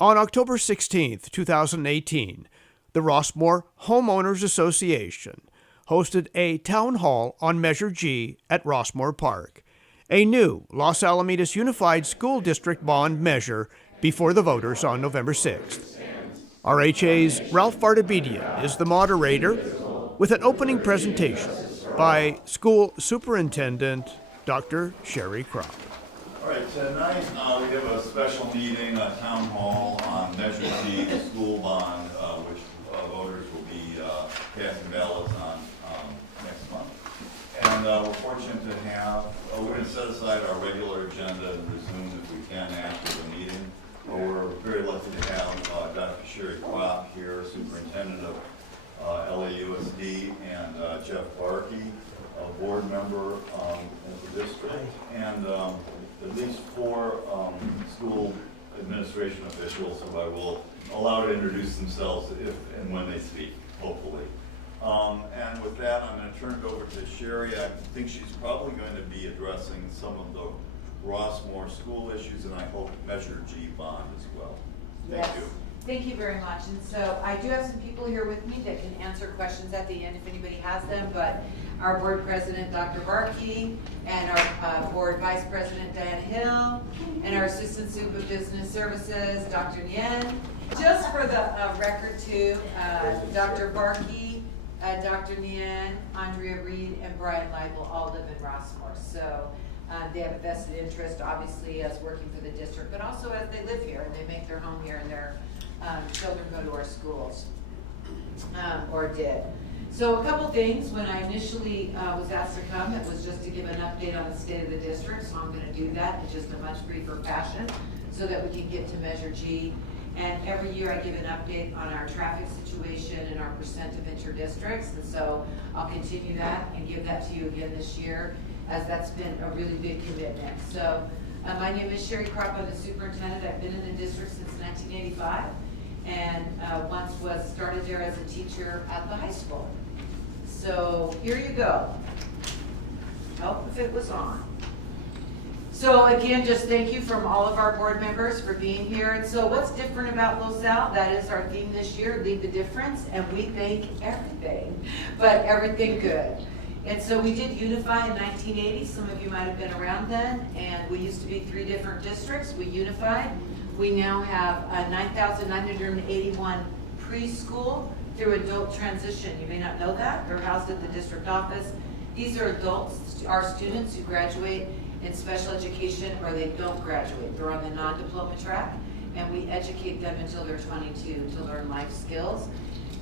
On October 16, 2018, the Rossmoor Homeowners Association hosted a town hall on Measure G at Rossmoor Park, a new Los Alamitos Unified School District bond measure before the voters on November 6th. RHA's Ralph Vardabedian is the moderator with an opening presentation by School Superintendent Dr. Sherry Kropp. All right, tonight we have a special meeting, a town hall on Measure G, the school bond, which voters will be casting ballots on next month. And we're fortunate to have, we're going to set aside our regular agenda and resume if we can after the meeting. We're very lucky to have Dr. Sherry Kropp here, superintendent of LAUSD, and Jeff Barkey, a board member of the district, and at least 4 school administration officials who I will allow to introduce themselves if and when they speak, hopefully. And with that, I'm going to turn it over to Sherry. I think she's probably going to be addressing some of the Rossmoor school issues, and I hope Measure G bond as well. Thank you. Thank you very much. And so I do have some people here with me that can answer questions at the end if anybody has them, but our board president, Dr. Barkey, and our board vice president, Diana Hill, and our assistant soup of business services, Dr. Nguyen. Just for the record too, Dr. Barkey, Dr. Nguyen, Andrea Reed, and Brian Leibel all live in Rossmoor. So they have a vested interest, obviously, as working for the district, but also as they live here and they make their home here and their children go to our schools, or did. So a couple things. When I initially was asked to come, it was just to give an update on the state of the district, so I'm going to do that in just a much briefer fashion so that we can get to Measure G. And every year I give an update on our traffic situation and our percent of inter-districts, and so I'll continue that and give that to you again this year, as that's been a really big commitment. So my name is Sherry Kropp. I'm the superintendent. I've been in the district since 1985, and once was started there as a teacher at the high school. So here you go. Help if it was on. So again, just thank you from all of our board members for being here. And so what's different about LoSal? That is our theme this year, Lead the Difference, and we think everything, but everything good. And so we did unify in 1980. Some of you might have been around then, and we used to be 3 different districts. We unified. We now have 9,981 preschool through adult transition. You may not know that. They're housed at the district office. These are adults, our students who graduate in special education or they don't graduate. They're on the non-diploma track, and we educate them until they're 22 to learn life skills.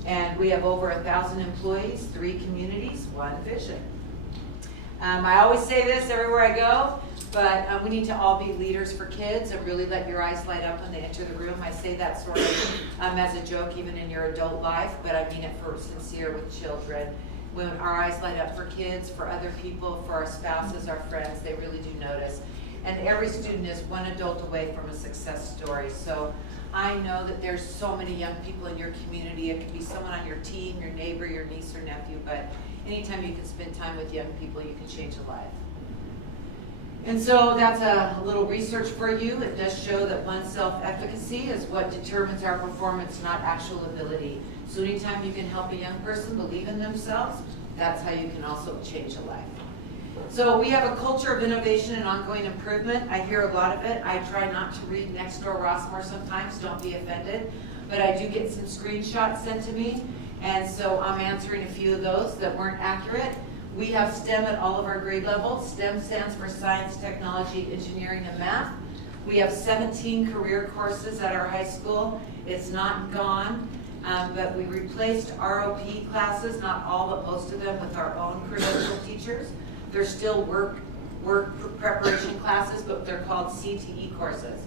And we have over 1,000 employees, 3 communities, 1 vision. I always say this everywhere I go, but we need to all be leaders for kids and really let your eyes light up when they enter the room. I say that sort of as a joke even in your adult life, but I mean it for sincere with children. When our eyes light up for kids, for other people, for our spouses, our friends, they really do notice. And every student is 1 adult away from a success story. So I know that there's so many young people in your community. It could be someone on your team, your neighbor, your niece or nephew, but anytime you can spend time with young people, you can change a life. And so that's a little research for you. It does show that one's self-efficacy is what determines our performance, not actual ability. So anytime you can help a young person believe in themselves, that's how you can also change a life. So we have a culture of innovation and ongoing improvement. I hear a lot of it. I try not to read Nextdoor Rossmoor sometimes, don't be offended. But I do get some screenshots sent to me, and so I'm answering a few of those that weren't accurate. We have STEM at all of our grade levels. STEM stands for science, technology, engineering, and math. We have 17 career courses at our high school. It's not gone, but we replaced ROP classes, not all, but most of them, with our own credentialed teachers. They're still work preparation classes, but they're called CTE courses.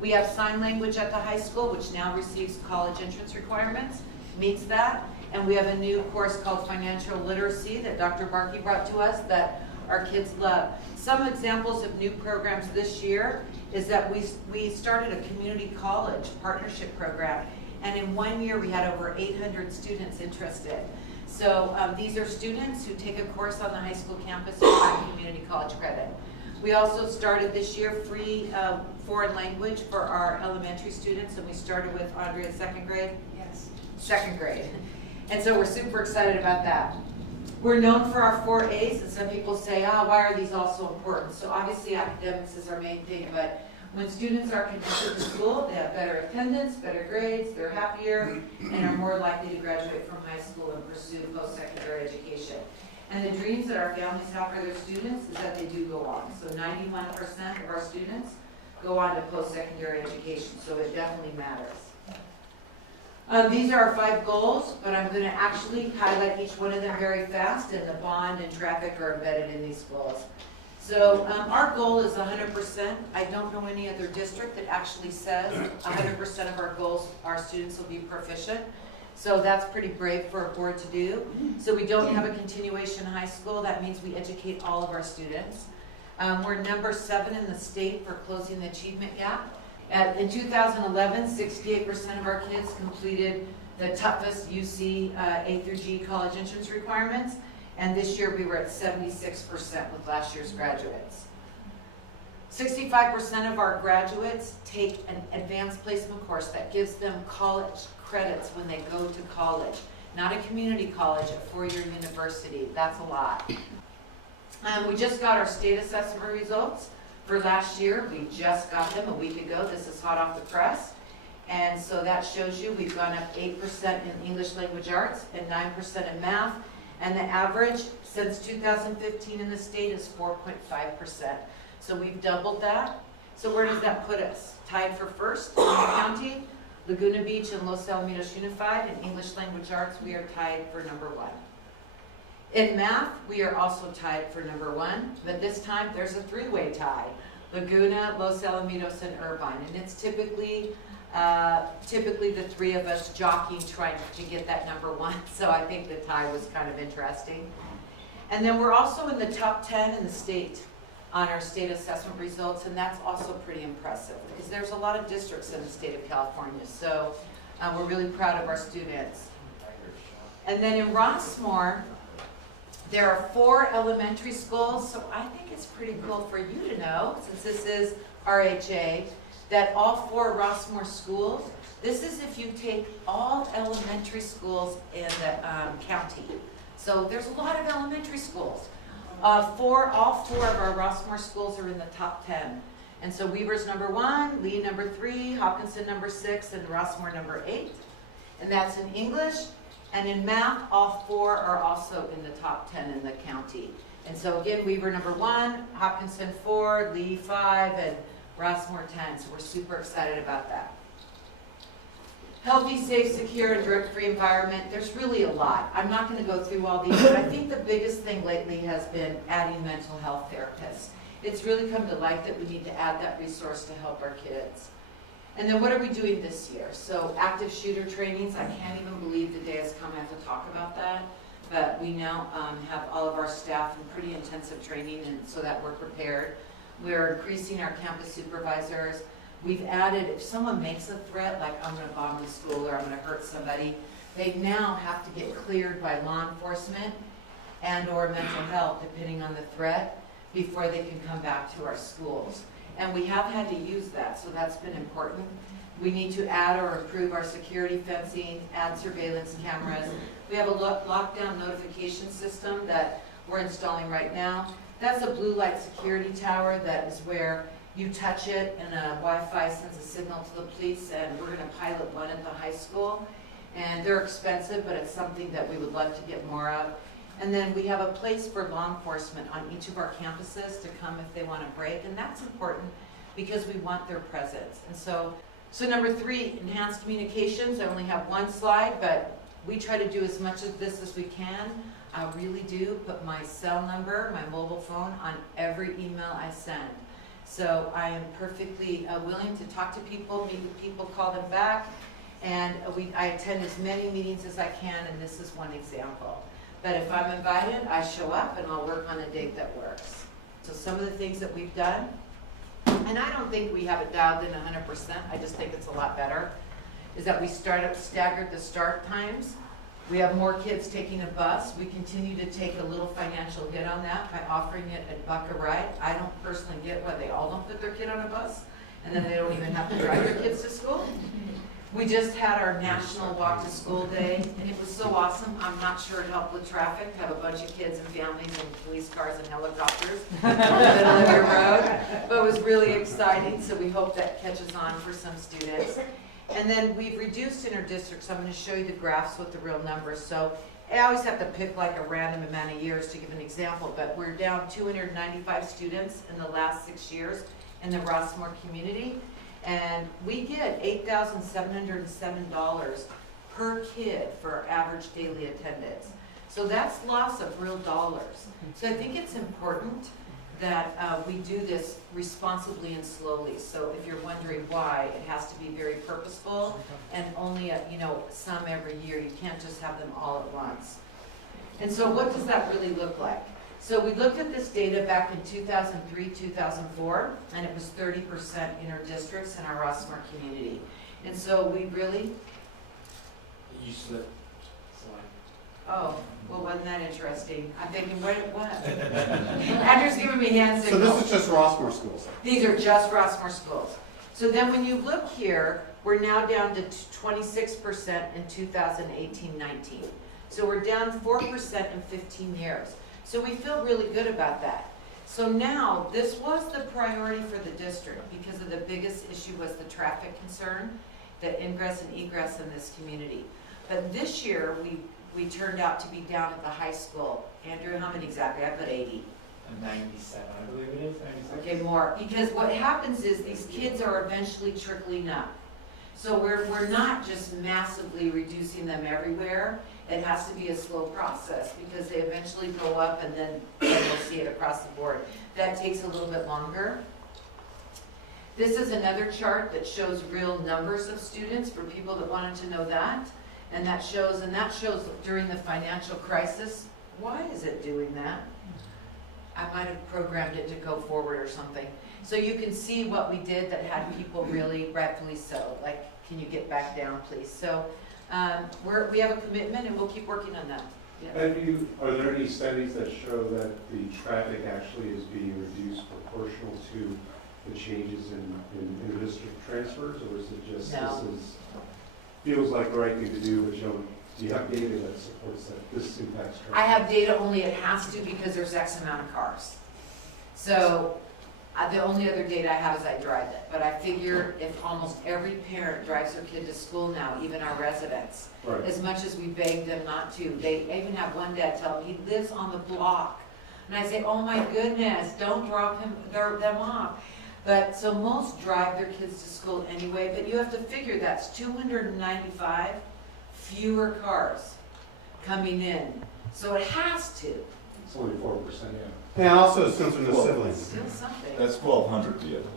We have sign language at the high school, which now receives college entrance requirements, meets that. And we have a new course called Financial Literacy that Dr. Barkey brought to us that our kids love. Some examples of new programs this year is that we started a community college partnership program, and in 1 year we had over 800 students interested. So these are students who take a course on the high school campus for community college credit. We also started this year free foreign language for our elementary students, and we started with Andrea second grade. Yes. Second grade. And so we're super excited about that. We're known for our 4 A's, and some people say, why are these all so important? So obviously academics is our main thing, but when students are connected to school, they have better attendance, better grades, they're happier, and are more likely to graduate from high school and pursue post-secondary education. And the dreams that our families have for their students is that they do go on. So 91% of our students go on to post-secondary education, so it definitely matters. These are our 5 goals, but I'm going to actually highlight each one of them very fast, and the bond and traffic are embedded in these goals. So our goal is 100%. I don't know any other district that actually says 100% of our goals, our students will be proficient. So that's pretty brave for a board to do. So we don't have a continuation high school. That means we educate all of our students. We're number 7 in the state for closing the achievement gap. In 2011, 68% of our kids completed the toughest UC A through G college entrance requirements. And this year we were at 76% with last year's graduates. 65% of our graduates take an advanced placement course that gives them college credits when they go to college. Not a community college, a 4-year university. That's a lot. We just got our state assessment results for last year. We just got them a week ago. This is hot off the press. And so that shows you we've gone up 8% in English language arts and 9% in math. And the average since 2015 in the state is 4.5%. So we've doubled that. So where does that put us? Tied for first in the county. Laguna Beach and Los Alamitos Unified. In English language arts, we are tied for number 1. In math, we are also tied for number 1, but this time there's a 3-way tie. Laguna, Los Alamitos, and Irvine. And it's typically the 3 of us jockeying, trying to get that number 1. So I think the tie was kind of interesting. And then we're also in the top 10 in the state on our state assessment results, and that's also pretty impressive because there's a lot of districts in the state of California. So we're really proud of our students. And then in Rossmoor, there are 4 elementary schools, so I think it's pretty cool for you to know, since this is RHA, that all 4 Rossmoor schools, this is if you take all elementary schools in the county. So there's a lot of elementary schools. All 4 of our Rossmoor schools are in the top 10. And so Weaver's number 1, Lee number 3, Hopkinton number 6, and Rossmoor number 8. And that's in English. And in math, all 4 are also in the top 10 in the county. And so again, Weaver number 1, Hopkinton 4, Lee 5, and Rossmoor 10. So we're super excited about that. Healthy, safe, secure, and drug-free environment. There's really a lot. I'm not going to go through all these, but I think the biggest thing lately has been adding mental health therapists. It's really come to light that we need to add that resource to help our kids. And then what are we doing this year? So active shooter trainings. I can't even believe the day has come I have to talk about that. But we now have all of our staff in pretty intensive training, and so that we're prepared. We're increasing our campus supervisors. We've added, if someone makes a threat, like I'm going to bomb the school or I'm going to hurt somebody, they now have to get cleared by law enforcement and or mental health, depending on the threat, before they can come back to our schools. And we have had to use that, so that's been important. We need to add or improve our security fencing, add surveillance cameras. We have a lockdown notification system that we're installing right now. That's a blue light security tower that is where you touch it and a Wi-Fi sends a signal to the police, and we're going to pilot one at the high school. And they're expensive, but it's something that we would love to get more of. And then we have a place for law enforcement on each of our campuses to come if they want to break, and that's important because we want their presence. And so number 3, enhanced communications. I only have one slide, but we try to do as much of this as we can. I really do put my cell number, my mobile phone, on every email I send. So I am perfectly willing to talk to people, meet with people, call them back, and I attend as many meetings as I can, and this is one example. But if I'm invited, I show up and I'll work on a date that works. So some of the things that we've done, and I don't think we have it dialed in 100%, I just think it's a lot better, is that we staggered the start times We have more kids taking a bus. We continue to take a little financial hit on that by offering it at $1 a ride. I don't personally get why they all don't put their kid on a bus, and then they don't even have to drive their kids to school. We just had our National Walk to School Day, and it was so awesome. I'm not sure it helped with traffic, have a bunch of kids and families and police cars and helicopters in the middle of your road, but it was really exciting, so we hope that catches on for some students. And then we've reduced inter-district, so I'm going to show you the graphs with the real numbers. So I always have to pick like a random amount of years to give an example, but we're down 295 students in the last 6 years in the Rossmoor community. And we get $8,707 per kid for our average daily attendance. So that's loss of real dollars. So I think it's important that we do this responsibly and slowly. So if you're wondering why, it has to be very purposeful and only some every year. You can't just have them all at once. And so what does that really look like? So we looked at this data back in 2003, 2004, and it was 30% inter-districts in our Rossmoor community. And so we really, You slipped. Slide. oh, well, wasn't that interesting? I'm thinking, what? Andrew's giving me hand So signals. this is just Rossmoor schools? These are just Rossmoor schools. So then when you look here, we're now down to 26% in 2018-19. So we're down 4% in 15 years. So we feel really good about that. So now, this was the priority for the district because of the biggest issue was the traffic concern, the ingress and egress in this community. But this year, we turned out to be down at the high school. Andrew, how many exactly? I put 80. 97, I believe it is. 96. Okay, more. Because what happens is these kids are eventually trickling up. So we're not just massively reducing them everywhere. It has to be a slow process because they eventually go up and then we'll see it across the board. That takes a little bit longer. This is another chart that shows real numbers of students for people that wanted to know that. And that shows during the financial crisis. Why is it doing that? I might have programmed it to go forward or something. So you can see what we did that had people really rightfully so. Like, can you get back down, please? So we have a commitment and we'll keep working on that. Yeah. Are there any studies that show that the traffic actually is being reduced proportional to the changes in district transfers, or is it just No. feels like the right thing to do, but do you have data that supports that this impacts traffic? I have data only it has to because there's X amount of cars. So the only other data I have is I drive it. But I figure if almost every parent drives their kid to school now, even our residents, Right. as much as we beg them not to, they even have one dad tell me he lives on the block. And I say, oh my goodness, don't drop them off. But so most drive their kids to school anyway, but you have to figure that's 295 fewer cars coming in. So it has to. It's only 4%, yeah. And also since there's no Well, siblings. Still something. That's 1,200 vehicles.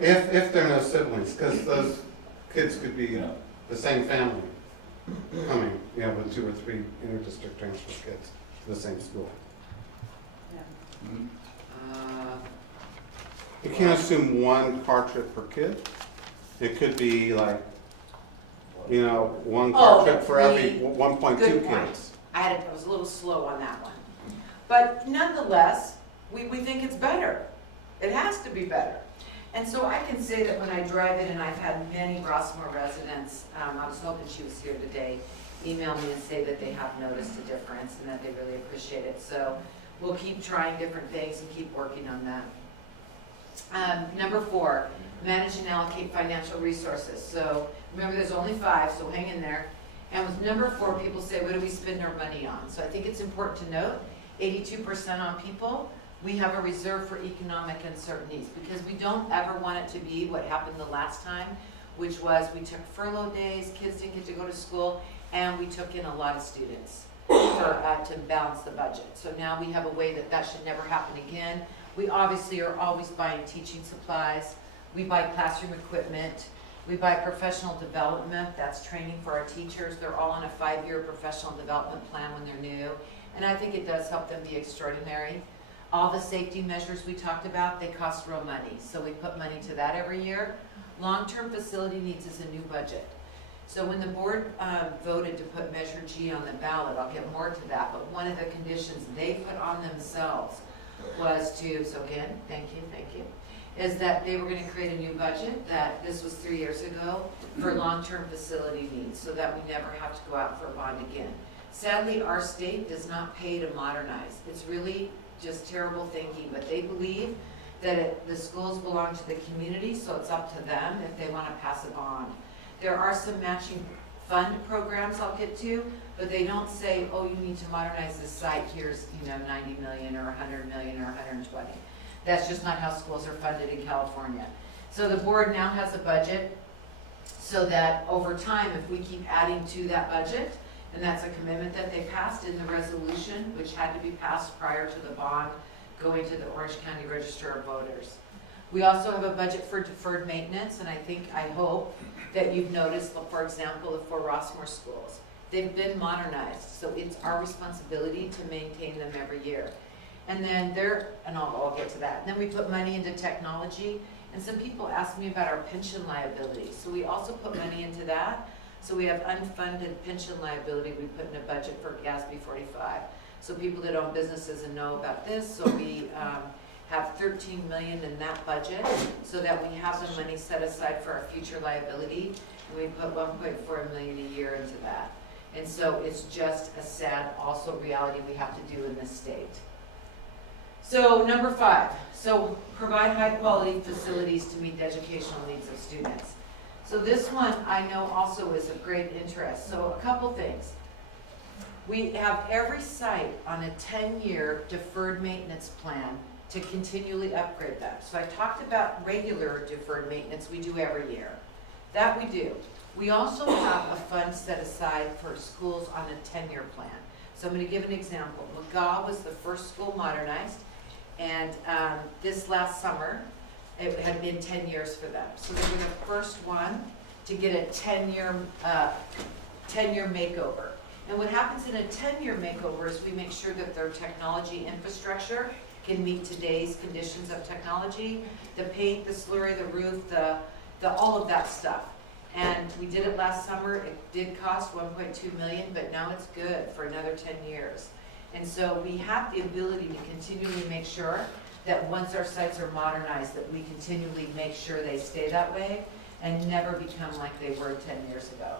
If there are no siblings, because those kids could be Yeah. the same family coming, with 2 or 3 inter-district transfer kids to the same school. You can't assume 1 car trip per kid. It could be like, 1 car Oh, trip for every good 1.2 point. kids. I was a little slow on that one. But nonetheless, we think it's better. It has to be better. And so I can say that when I drive it, and I've had many Rossmoor residents, I was hoping she was here today, email me and say that they have noticed a difference and that they really appreciate it. So we'll keep trying different things and keep working on that. Number 4, manage and allocate financial resources. So remember, there's only 5, so hang in there. And with number 4, people say, what do we spend our money on? So I think it's important to note, 82% on people. We have a reserve for economic uncertainties because we don't ever want it to be what happened the last time, which was we took furlough days, kids didn't get to go to school, and we took in a lot of students to balance the budget. So now we have a way that should never happen again. We obviously are always buying teaching supplies. We buy classroom equipment. We buy professional development. That's training for our teachers. They're all on a 5-year professional development plan when they're new. And I think it does help them be extraordinary. All the safety measures we talked about, they cost real money. So we put money to that every year. Long-term facility needs is a new budget. So when the board voted to put Measure G on the ballot, I'll get more to that, but one of the conditions they put on themselves was to, so again, thank you, is that they were gonna create a new budget, that this was 3 years ago, for long-term facility needs, so that we never have to go out for a bond again. Sadly, our state does not pay to modernize. It's really just terrible thinking, but they believe that the schools belong to the community, so it's up to them if they wanna pass a bond. There are some matching fund programs I'll get to, but they don't say, oh, you need to modernize this site, here's, 90 million or 100 million or 120. That's just not how schools are funded in California. So the board now has a budget so that over time, if we keep adding to that budget, and that's a commitment that they passed in the resolution, which had to be passed prior to the bond going to the Orange County Register of Voters. We also have a budget for deferred maintenance, and I hope that you've noticed, for example, the 4 Rossmoor schools. They've been modernized, so it's our responsibility to maintain them every year. And then I'll get to that. And then we put money into technology, and some people ask me about our pension liability. So we also put money into that. So we have unfunded pension liability we put in a budget for GASB 45. So people that own businesses and know about this, so we have 13 million in that budget so that we have the money set aside for our future liability. And we put 1.4 million a year into that. And so it's just a sad also reality we have to do in this state. So number 5, so provide high quality facilities to meet the educational needs of students. So this one I know also is of great interest. So a couple things. We have every site on a 10-year deferred maintenance plan to continually upgrade them. So I talked about regular deferred maintenance we do every year. That we do. We also have a fund set aside for schools on a 10-year plan. So I'm going to give an example. McGaw was the first school modernized, and this last summer, it had been 10 years for them. So they were the first one to get a 10-year makeover. And what happens in a 10-year makeover is we make sure that their technology infrastructure can meet today's conditions of technology, the paint, the slurry, the roof, all of that stuff. And we did it last summer. It did cost 1.2 million, but now it's good for another 10 years. And so we have the ability to continually make sure that once our sites are modernized, that we continually make sure they stay that way and never become like they were 10 years ago.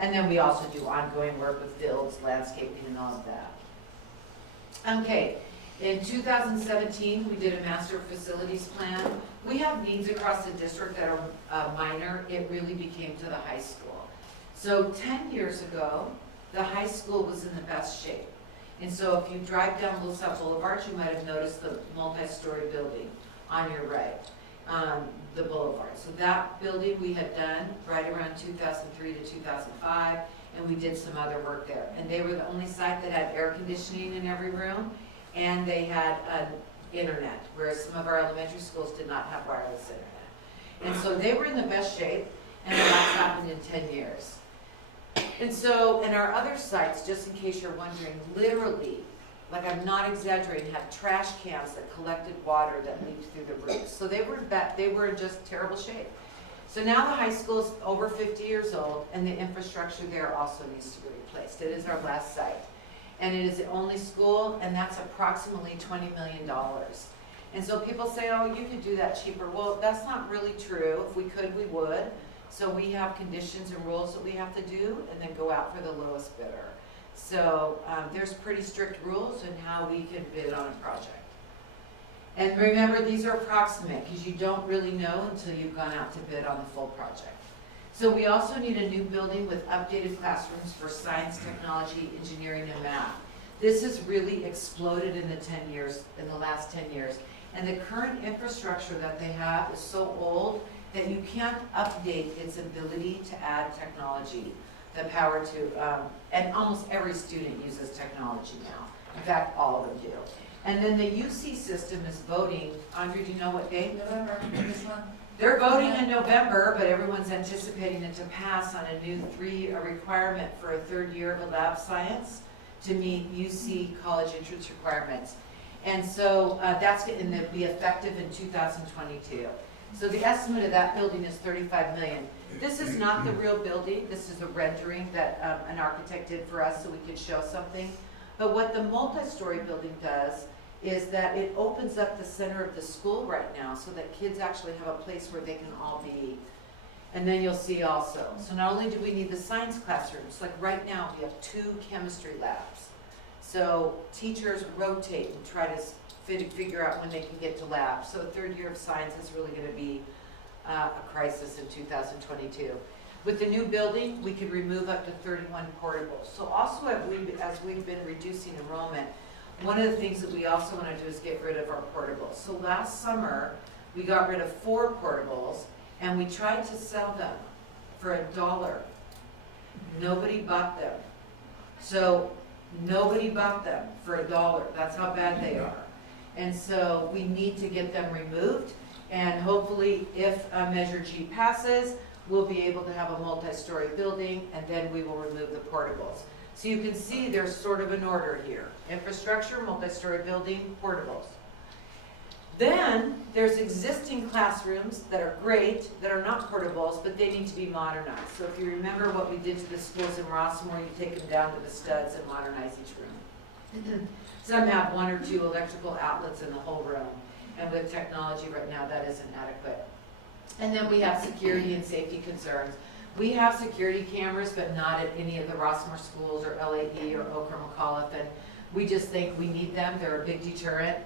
And then we also do ongoing work with builds, landscaping, and all of that. Okay, in 2017, we did a master facilities plan. We have needs across the district that are minor. It really became to the high school. So 10 years ago, the high school was in the best shape. And so if you drive down Little South Boulevard, you might have noticed the multi-story building on your right, the boulevard. So that building we had done right around 2003 to 2005, and we did some other work there. And they were the only site that had air conditioning in every room, and they had an internet, whereas some of our elementary schools did not have wireless internet. And so they were in the best shape, and that's happened in 10 years. And so, in our other sites, just in case you're wondering, literally, like I'm not exaggerating, had trash cans that collected water that leaked through the roofs. So they were in just terrible shape. So now the high school is over 50 years old, and the infrastructure there also needs to be replaced. It is our last site. And it is the only school, and that's approximately $20 million. And so people say, oh, you could do that cheaper. Well, that's not really true. If we could, we would. So we have conditions and rules that we have to do, and then go out for the lowest bidder. So there's pretty strict rules in how we can bid on a project. And remember, these are approximate, because you don't really know until you've gone out to bid on the full project. So we also need a new building with updated classrooms for science, technology, engineering, and math. This has really exploded in the last 10 years. And the current infrastructure that they have is so old that you can't update its ability to add technology, the power to, and almost every student uses technology now. In fact, all of them do. And then the UC system is voting, Andre, do you know what date? November, this one. They're voting in November, but everyone's anticipating it to pass on a new requirement for a third year of a lab science to meet UC college entrance requirements. And so that's going to be effective in 2022. So the estimate of that building is $35 million. This is not the real building, this is a rendering that an architect did for us so we could show something. But what the multi-story building does is that it opens up the center of the school right now so that kids actually have a place where they can all be. And then you'll see also, so not only do we need the science classrooms, like right now we have 2 chemistry labs. So teachers rotate and try to figure out when they can get to labs. So 3rd year of science is really gonna be a crisis in 2022. With the new building, we could remove up to 31 portables. So also as we've been reducing enrollment, one of the things that we also want to do is get rid of our portables. So last summer, we got rid of 4 portables and we tried to sell them for $1. Nobody bought them. So nobody bought them for $1. That's how bad they are. And so we need to get them removed. And hopefully, if Measure G passes, we'll be able to have a multi-story building, and then we will remove the portables. So you can see there's sort of an order here. Infrastructure, multi-story building, portables. Then, there's existing classrooms that are great, that are not portables, but they need to be modernized. So if you remember what we did to the schools in Rossmoor, you take them down to the studs and modernize each room. Some have 1 or 2 electrical outlets in the whole room. And with technology right now, that isn't adequate. And then we have security and safety concerns. We have security cameras, but not at any of the Rossmoor schools or LAE or Okra-McAuliffe, and we just think we need them. They're a big deterrent.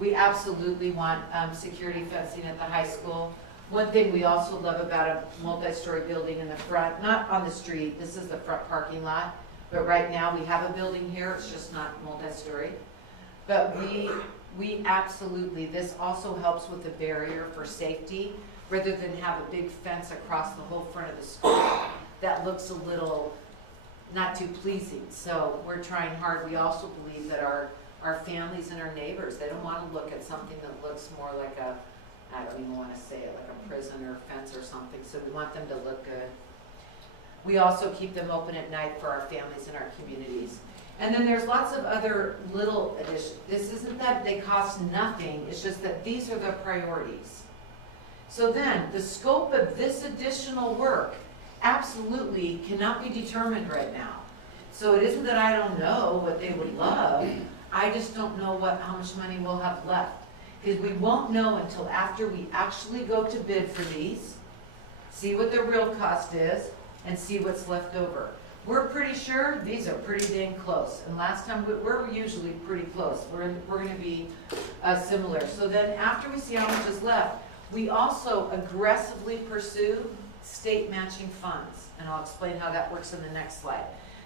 We absolutely want security fencing at the high school. One thing we also love about a multi-story building in the front, not on the street, this is the front parking lot, but right now we have a building here, it's just not multi-story. But we absolutely, this also helps with the barrier for safety, rather than have a big fence across the whole front of the school. That looks a little not too pleasing. So we're trying hard. We also believe that our families and our neighbors, they don't want to look at something that looks more like a, I don't even want to say it, like a prison or fence or something. So we want them to look good. We also keep them open at night for our families and our communities. And then there's lots of other little additions. This isn't that they cost nothing, it's just that these are the priorities. So then, the scope of this additional work absolutely cannot be determined right now. So it isn't that I don't know what they would love, I just don't know how much money we'll have left. Because we won't know until after we actually go to bid for these, see what the real cost is, and see what's left over. We're pretty sure these are pretty dang close, and last time we're usually pretty close. We're going to be similar. So then after we see how much is left, we also aggressively pursue state matching funds, and I'll explain how that works in the next slide.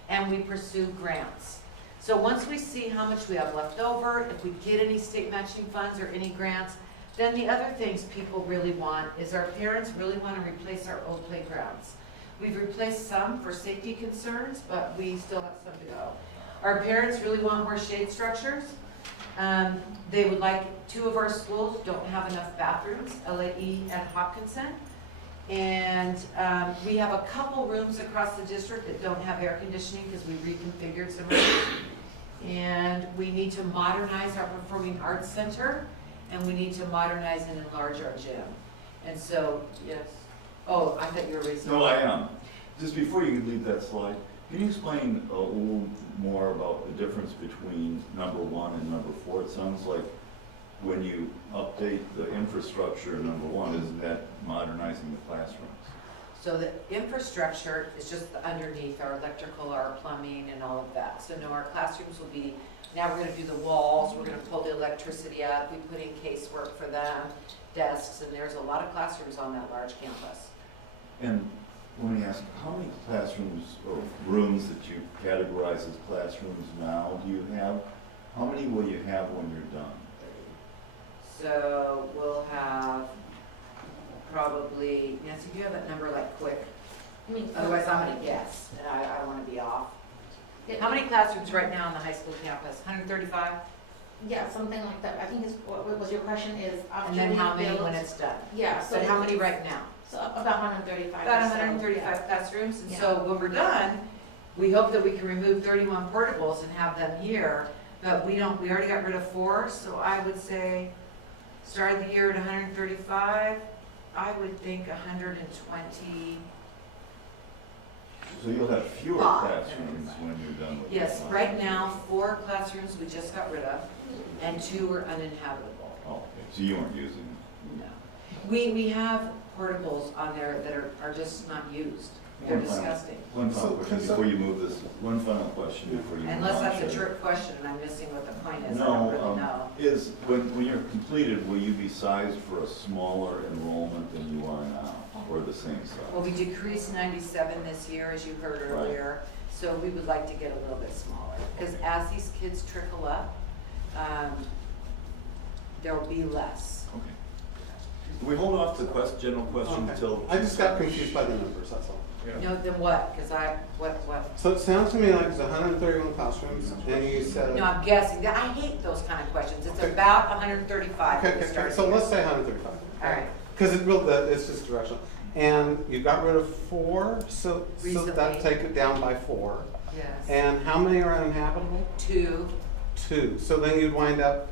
And we pursue grants. So once we see how much we have left over, if we get any state matching funds or any grants, then the other things people really want is our parents really want to replace our old playgrounds. We've replaced some for safety concerns, but we still have some to go. Our parents really want more shade structures. They would like, 2 of our schools don't have enough bathrooms, LAE and Hopkinson. And we have a couple rooms across the district that don't have air conditioning because we reconfigured some rooms. And we need to modernize our Performing Arts Center, and we need to modernize and enlarge our gym. And so, yes. Oh, I thought you were raising. No, I am. Just before you leave that slide, can you explain a little more about the difference between number 1 and number 4? It sounds like when you update the infrastructure, number 1, isn't that modernizing the classrooms? So the infrastructure is just the underneath, our electrical, our plumbing, and all of that. So no, our classrooms will be, now we're gonna do the walls, we're gonna pull the electricity up, we put in casework for them, desks, and there's a lot of classrooms on that large campus. And let me ask, how many classrooms or rooms that you categorize as classrooms now do you have? How many will you have when you're done? So we'll have probably, Nancy, do you have that number like quick? Otherwise I'm gonna guess, and I don't wanna be off. How many classrooms right now on the high school campus? 135? Yeah, something like that. I think what was your question is after And then we how many build- when it's done? Yeah, so But how many right now? So about 135. About or so, 135 classrooms, and Yeah. so when we're done, we hope that we can remove 31 portables and have them here, but we already got rid of 4, so I would say, started the year at 135, I would think 120 So you'll have fewer classrooms when you're done with this? Yes, right now, 4 classrooms we just got rid of, and 2 are uninhabitable. Oh, okay. So you weren't using them? No. We have portables on there that are just not used. They're disgusting. One final question before you move this, one final question before you move on. Unless that's a Sherry. trick question and I'm missing what the point is, I don't really No, know. is, when you're completed, will you be sized for a smaller enrollment than you are now, or the same Well, size? we decreased 97 this year, as you heard Right. earlier, so we would like to get a little bit smaller. Because as these kids trickle up, there will be less. Okay. Can we hold off the general question Okay. until? I just got confused by the numbers, that's all. No, then what? Because what? So it sounds to me like there's 131 classrooms, and you said. No, I'm guessing. I hate those kind of questions. It's Okay. about 135 Okay, when we okay, start okay, so here. let's say 135. All right. Because it's just directional. And you got rid of 4, so Recently. that take it down by 4. Yes. And how many are uninhabitable? 2, 2. So then you'd wind up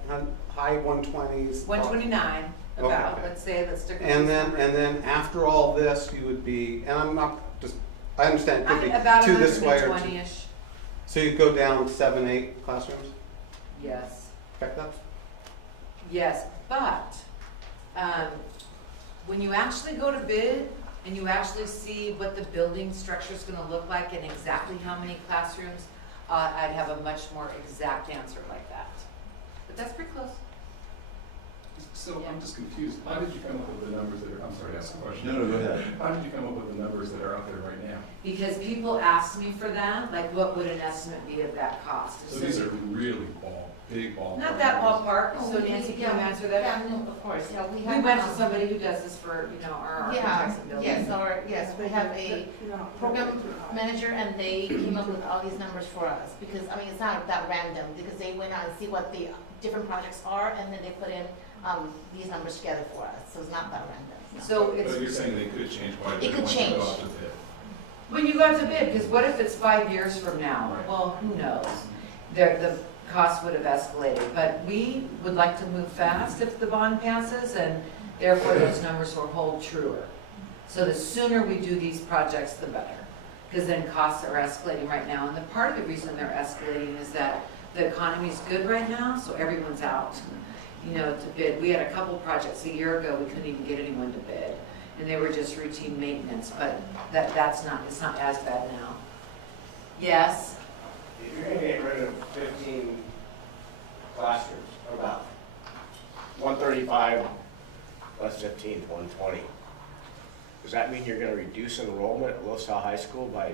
high 120s. 129, Okay, about, okay. let's stick with And this then, number. after all this, you would be, and I'm not just, I understand it could be About 2 this way or 2. 120-ish, So you go down 7, 8 classrooms? yes. Check that? Yes, but when you actually go to bid and you actually see what the building structure is gonna look like and exactly how many classrooms, I'd have a much more exact answer like that. But that's pretty close. So I'm just confused. How did you come up with the numbers that are, I'm sorry to ask a question. No, go ahead. How did you come up with the numbers that are out there right now? Because people ask me for that, like what would an estimate be of that cost? So these are really big ball. Not that ballpark, Oh, so Nancy, can you answer that? Yeah, no, of course, yeah, we We have. went to somebody who does this for, our architects and buildings. Yes, we have a program manager and they came up with all these numbers for us, because, I mean, it's not that random, because they went out and see what the different projects are, and then they put in, these numbers together for us, so it's not that random. no. So But you're it's, saying they could change quite a It bit. could once you go change. out to bid. when you go out to bid, because what if it's 5 years from now? Right. Well, who knows? The cost would have escalated, but we would like to move fast if the bond passes, and therefore those numbers will hold truer. So the sooner we do these projects, the better, because then costs are escalating right now, and the part of the reason they're escalating is that the economy's good right now, so everyone's out, to bid. We had a couple projects a year ago, we couldn't even get anyone to bid, and they were just routine maintenance, but it's not as bad now. Yes? If you're gonna get rid of 15 classrooms, or about 135 plus 15 is 120. Does that mean you're gonna reduce enrollment at Losal High School by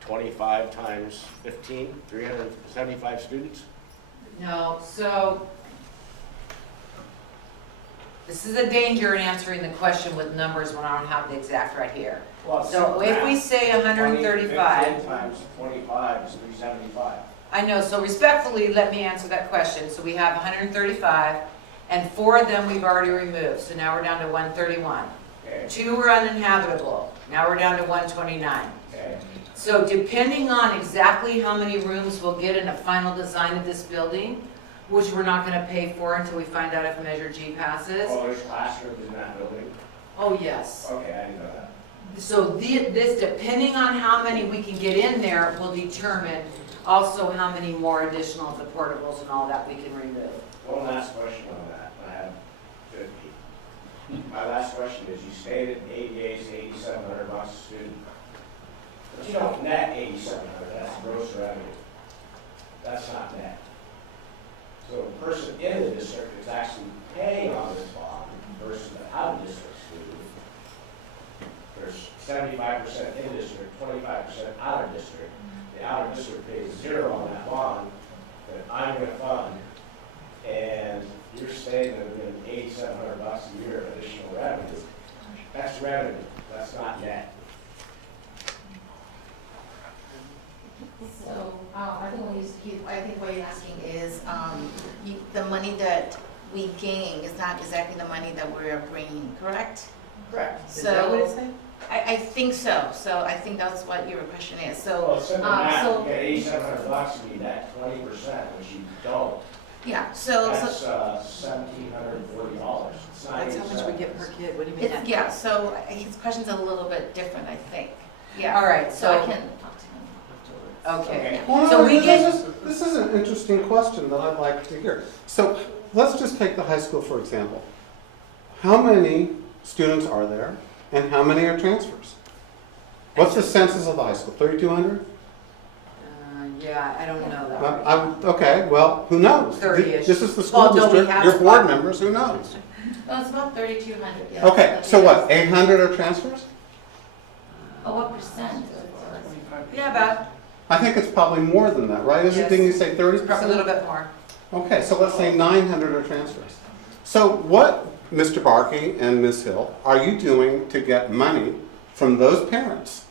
25 times 15, 375 students? No, so this is a danger in answering the question with numbers when I don't have the exact right here. Well, So if we say 135, 15 times 25 is 375. I know, so respectfully, let me answer that question. So we have 135, and 4 of them we've already removed, so now we're down to 131. Okay, 2 were uninhabitable, now we're down to 129. okay. So depending on exactly how many rooms we'll get in a final design of this building, which we're not gonna pay for until we find out if Measure G passes. Oh, there's classrooms in that building? Oh, yes. Okay, I didn't know that. So this, depending on how many we can get in there, will determine also how many more additional of the portables and all that we can remove. One last question on that, I have 50. My last question is, you stated ADA is $8,700 a student. But you don't net $8,700, that's gross revenue. That's not net. So the person in the district is actually paying on this bond versus the out-of-district student. There's 75% in district, 25% out-of-district. The out-of-district pays 0 on that bond that I'm gonna fund, and you're saying that we're getting $8,700 a year of additional revenue. That's revenue, that's not net. So, I think what you're asking is, the money that we gain is not exactly the money that we're bringing, correct? Correct. Is that what it's saying? I think so, I think that's what your question is, so. Well, it's simple math, so- you get $8,700, you need that 20%, which you don't. Yeah, so, That's $1,740. It's not That's how much we $8,700. get per kid, what do you mean? yeah, so his question's a little bit different, I think. Yeah. All right, So I so, can talk to him afterwards. okay. Well, So no, we get, this is an interesting question that I'd like to hear. So let's just take the high school, for example. How many students are there and how many are transfers? What's the census of the high school, 3,200? yeah, I don't know that. right Okay, well, who knows? 30-ish. This is the school Well, no, we district, have your board spot- members, who knows? Well, it's about 3,200, yeah. Okay, so what, 800 are transfers? Oh, what percent? Yeah, about, I think it's probably more than that, right? Yes. Didn't you say 30%? probably a little bit more. Okay, so let's say 900 are transfers. So what, Mr. Barkey and Ms. Hill, are you doing to get money from those parents?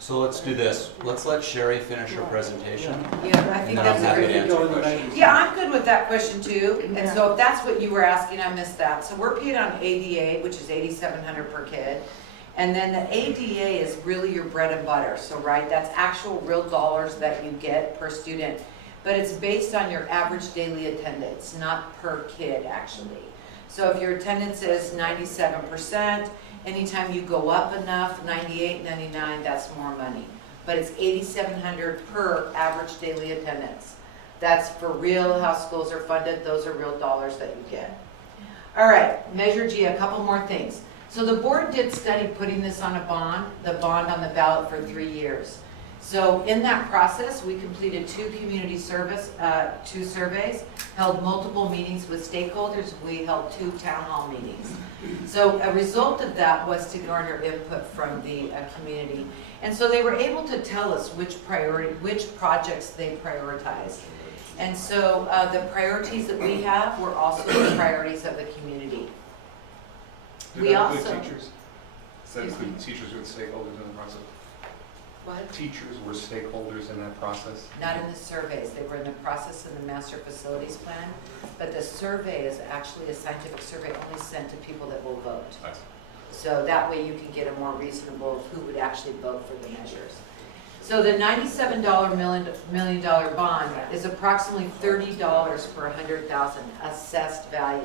So let's do this. Let's let Sherry finish her presentation. Yeah, I And think then I'm that's a happy to great. answer questions. Yeah, I'm good with that question too. And so if that's what you were asking, I missed that. So we're paid on ADA, which is $8,700 per kid. And then the ADA is really your bread and butter. So, right, that's actual real dollars that you get per student. But it's based on your average daily attendance, not per kid, actually. So if your attendance is 97%, anytime you go up enough, 98, 99, that's more money. But it's $8,700 per average daily attendance. That's for real how schools are funded. Those are real dollars that you get. All right, Measure G, a couple more things. So the board did study putting this on the bond on the ballot for 3 years. So in that process, we completed two surveys, held multiple meetings with stakeholders. We held 2 town hall meetings. So a result of that was to garner input from the community. And so they were able to tell us which projects they prioritized. And so the priorities that we have were also the priorities of the community. Did We that include also- teachers? Does that Excuse me? include teachers with stakeholders in the process? What? Teachers were stakeholders in that process? Not in the surveys, they were in the process of the master facilities plan, but the survey is actually a scientific survey only sent to people that will vote. Nice. So that way you can get a more reasonable who would actually vote for the measures. So the $97 million bond is approximately $30 per 100,000 assessed value.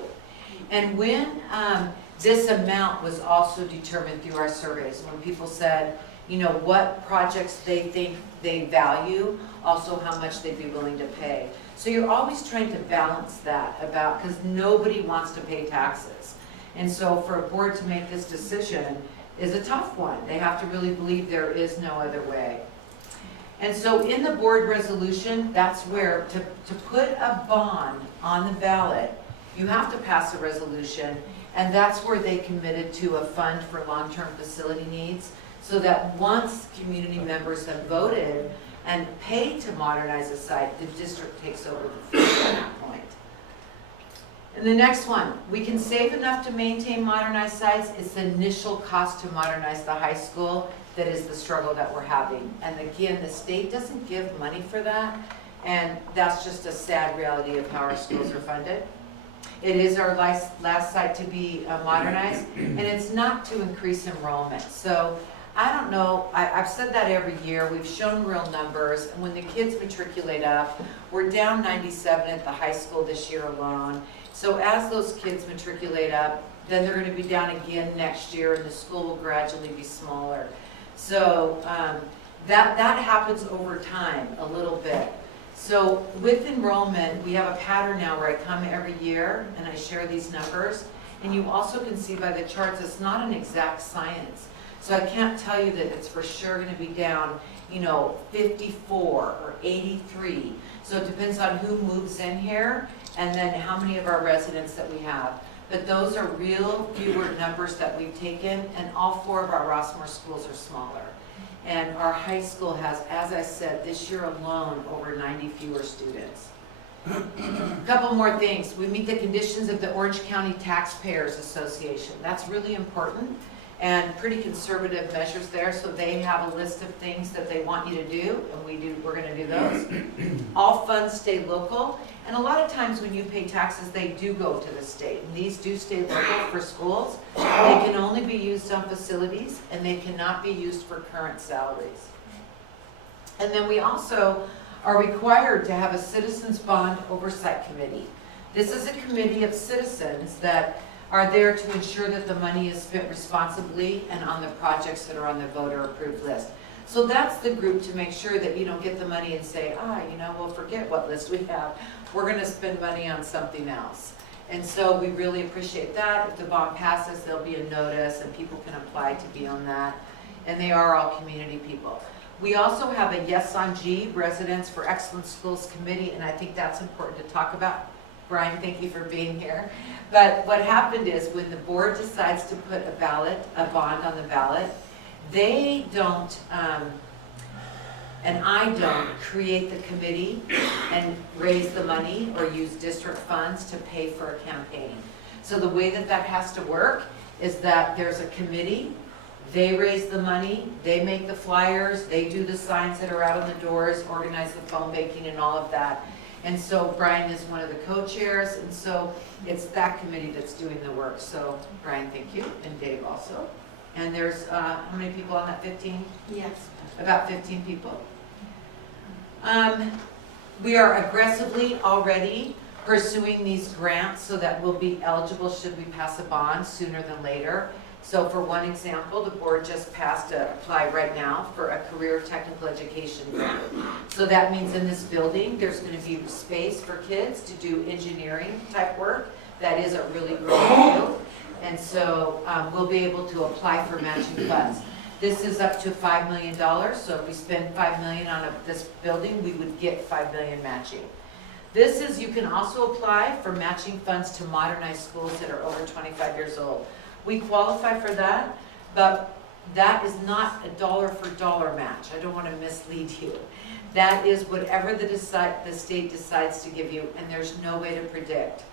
And when this amount was also determined through our surveys, when people said, you know, what projects they think they value, also how much they'd be willing to pay. So you're always trying to balance that because nobody wants to pay taxes. And so for a board to make this decision is a tough one. They have to really believe there is no other way. And so in the board resolution, that's where to put a bond on the ballot, you have to pass a resolution, and that's where they committed to a fund for long-term facility needs, so that once community members have voted and paid to modernize a site, the district takes over the fee at that point. And the next one, we can save enough to maintain modernized sites. It's the initial cost to modernize the high school that is the struggle that we're having. And again, the state doesn't give money for that, and that's just a sad reality of how our schools are funded. It is our last site to be modernized, and it's not to increase enrollment. So I don't know, I've said that every year. We've shown real numbers, and when the kids matriculate up, we're down 97 at the high school this year alone. So as those kids matriculate up, then they're going to be down again next year, and the school will gradually be smaller. So that happens over time a little bit. So with enrollment, we have a pattern now where I come every year and I share these numbers. And you also can see by the charts, it's not an exact science. So I can't tell you that it's for sure going to be down, 54 or 83. So it depends on who moves in here and then how many of our residents that we have. But those are real fewer numbers that we've taken, and all 4 of our Rossmoor schools are smaller. And our high school has, as I said, this year alone, over 90 fewer students. A couple more things. We meet the conditions of the Orange County Taxpayers Association. That's really important, and pretty conservative measures there. So they have a list of things that they want you to do, and we're going to do those. All funds stay local, and a lot of times when you pay taxes, they do go to the state. And these do stay local for schools. They can only be used on facilities, and they cannot be used for current salaries. And then we also are required to have a Citizens Bond Oversight Committee. This is a committee of citizens that are there to ensure that the money is spent responsibly and on the projects that are on the voter approved list. So that's the group to make sure that you don't get the money and say, we'll forget what list we have. We're gonna spend money on something else. And so we really appreciate that. If the bond passes, there'll be a notice and people can apply to be on that. And they are all community people. We also have a Yes on G, Residents for Excellent Schools Committee, and I think that's important to talk about. Brian, thank you for being here. But what happened is when the board decides to put a bond on the ballot, they don't, and I don't create the committee and raise the money or use district funds to pay for a campaign. So the way that that has to work is that there's a committee, they raise the money, they make the flyers, they do the signs that are out on the doors, organize the phone banking and all of that. And so Brian is one of the co-chairs, and so it's that committee that's doing the work. So Brian, thank you, and Dave also. And there's, how many people on that, 15? Yes. About 15 people. We are aggressively already pursuing these grants so that we'll be eligible should we pass a bond sooner than later. So for one example, the board just passed to apply right now for a career technical education grant. So that means in this building, there's going to be space for kids to do engineering type work. That is a really growing field. And so we'll be able to apply for matching funds. This is up to $5 million. So if we spend $5 million on this building, we would get $5 million matching. This is, you can also apply for matching funds to modernize schools that are over 25 years old. We qualify for that, but that is not a dollar for dollar match. I don't want to mislead you. That is whatever the state decides to give you, and there's no way to predict.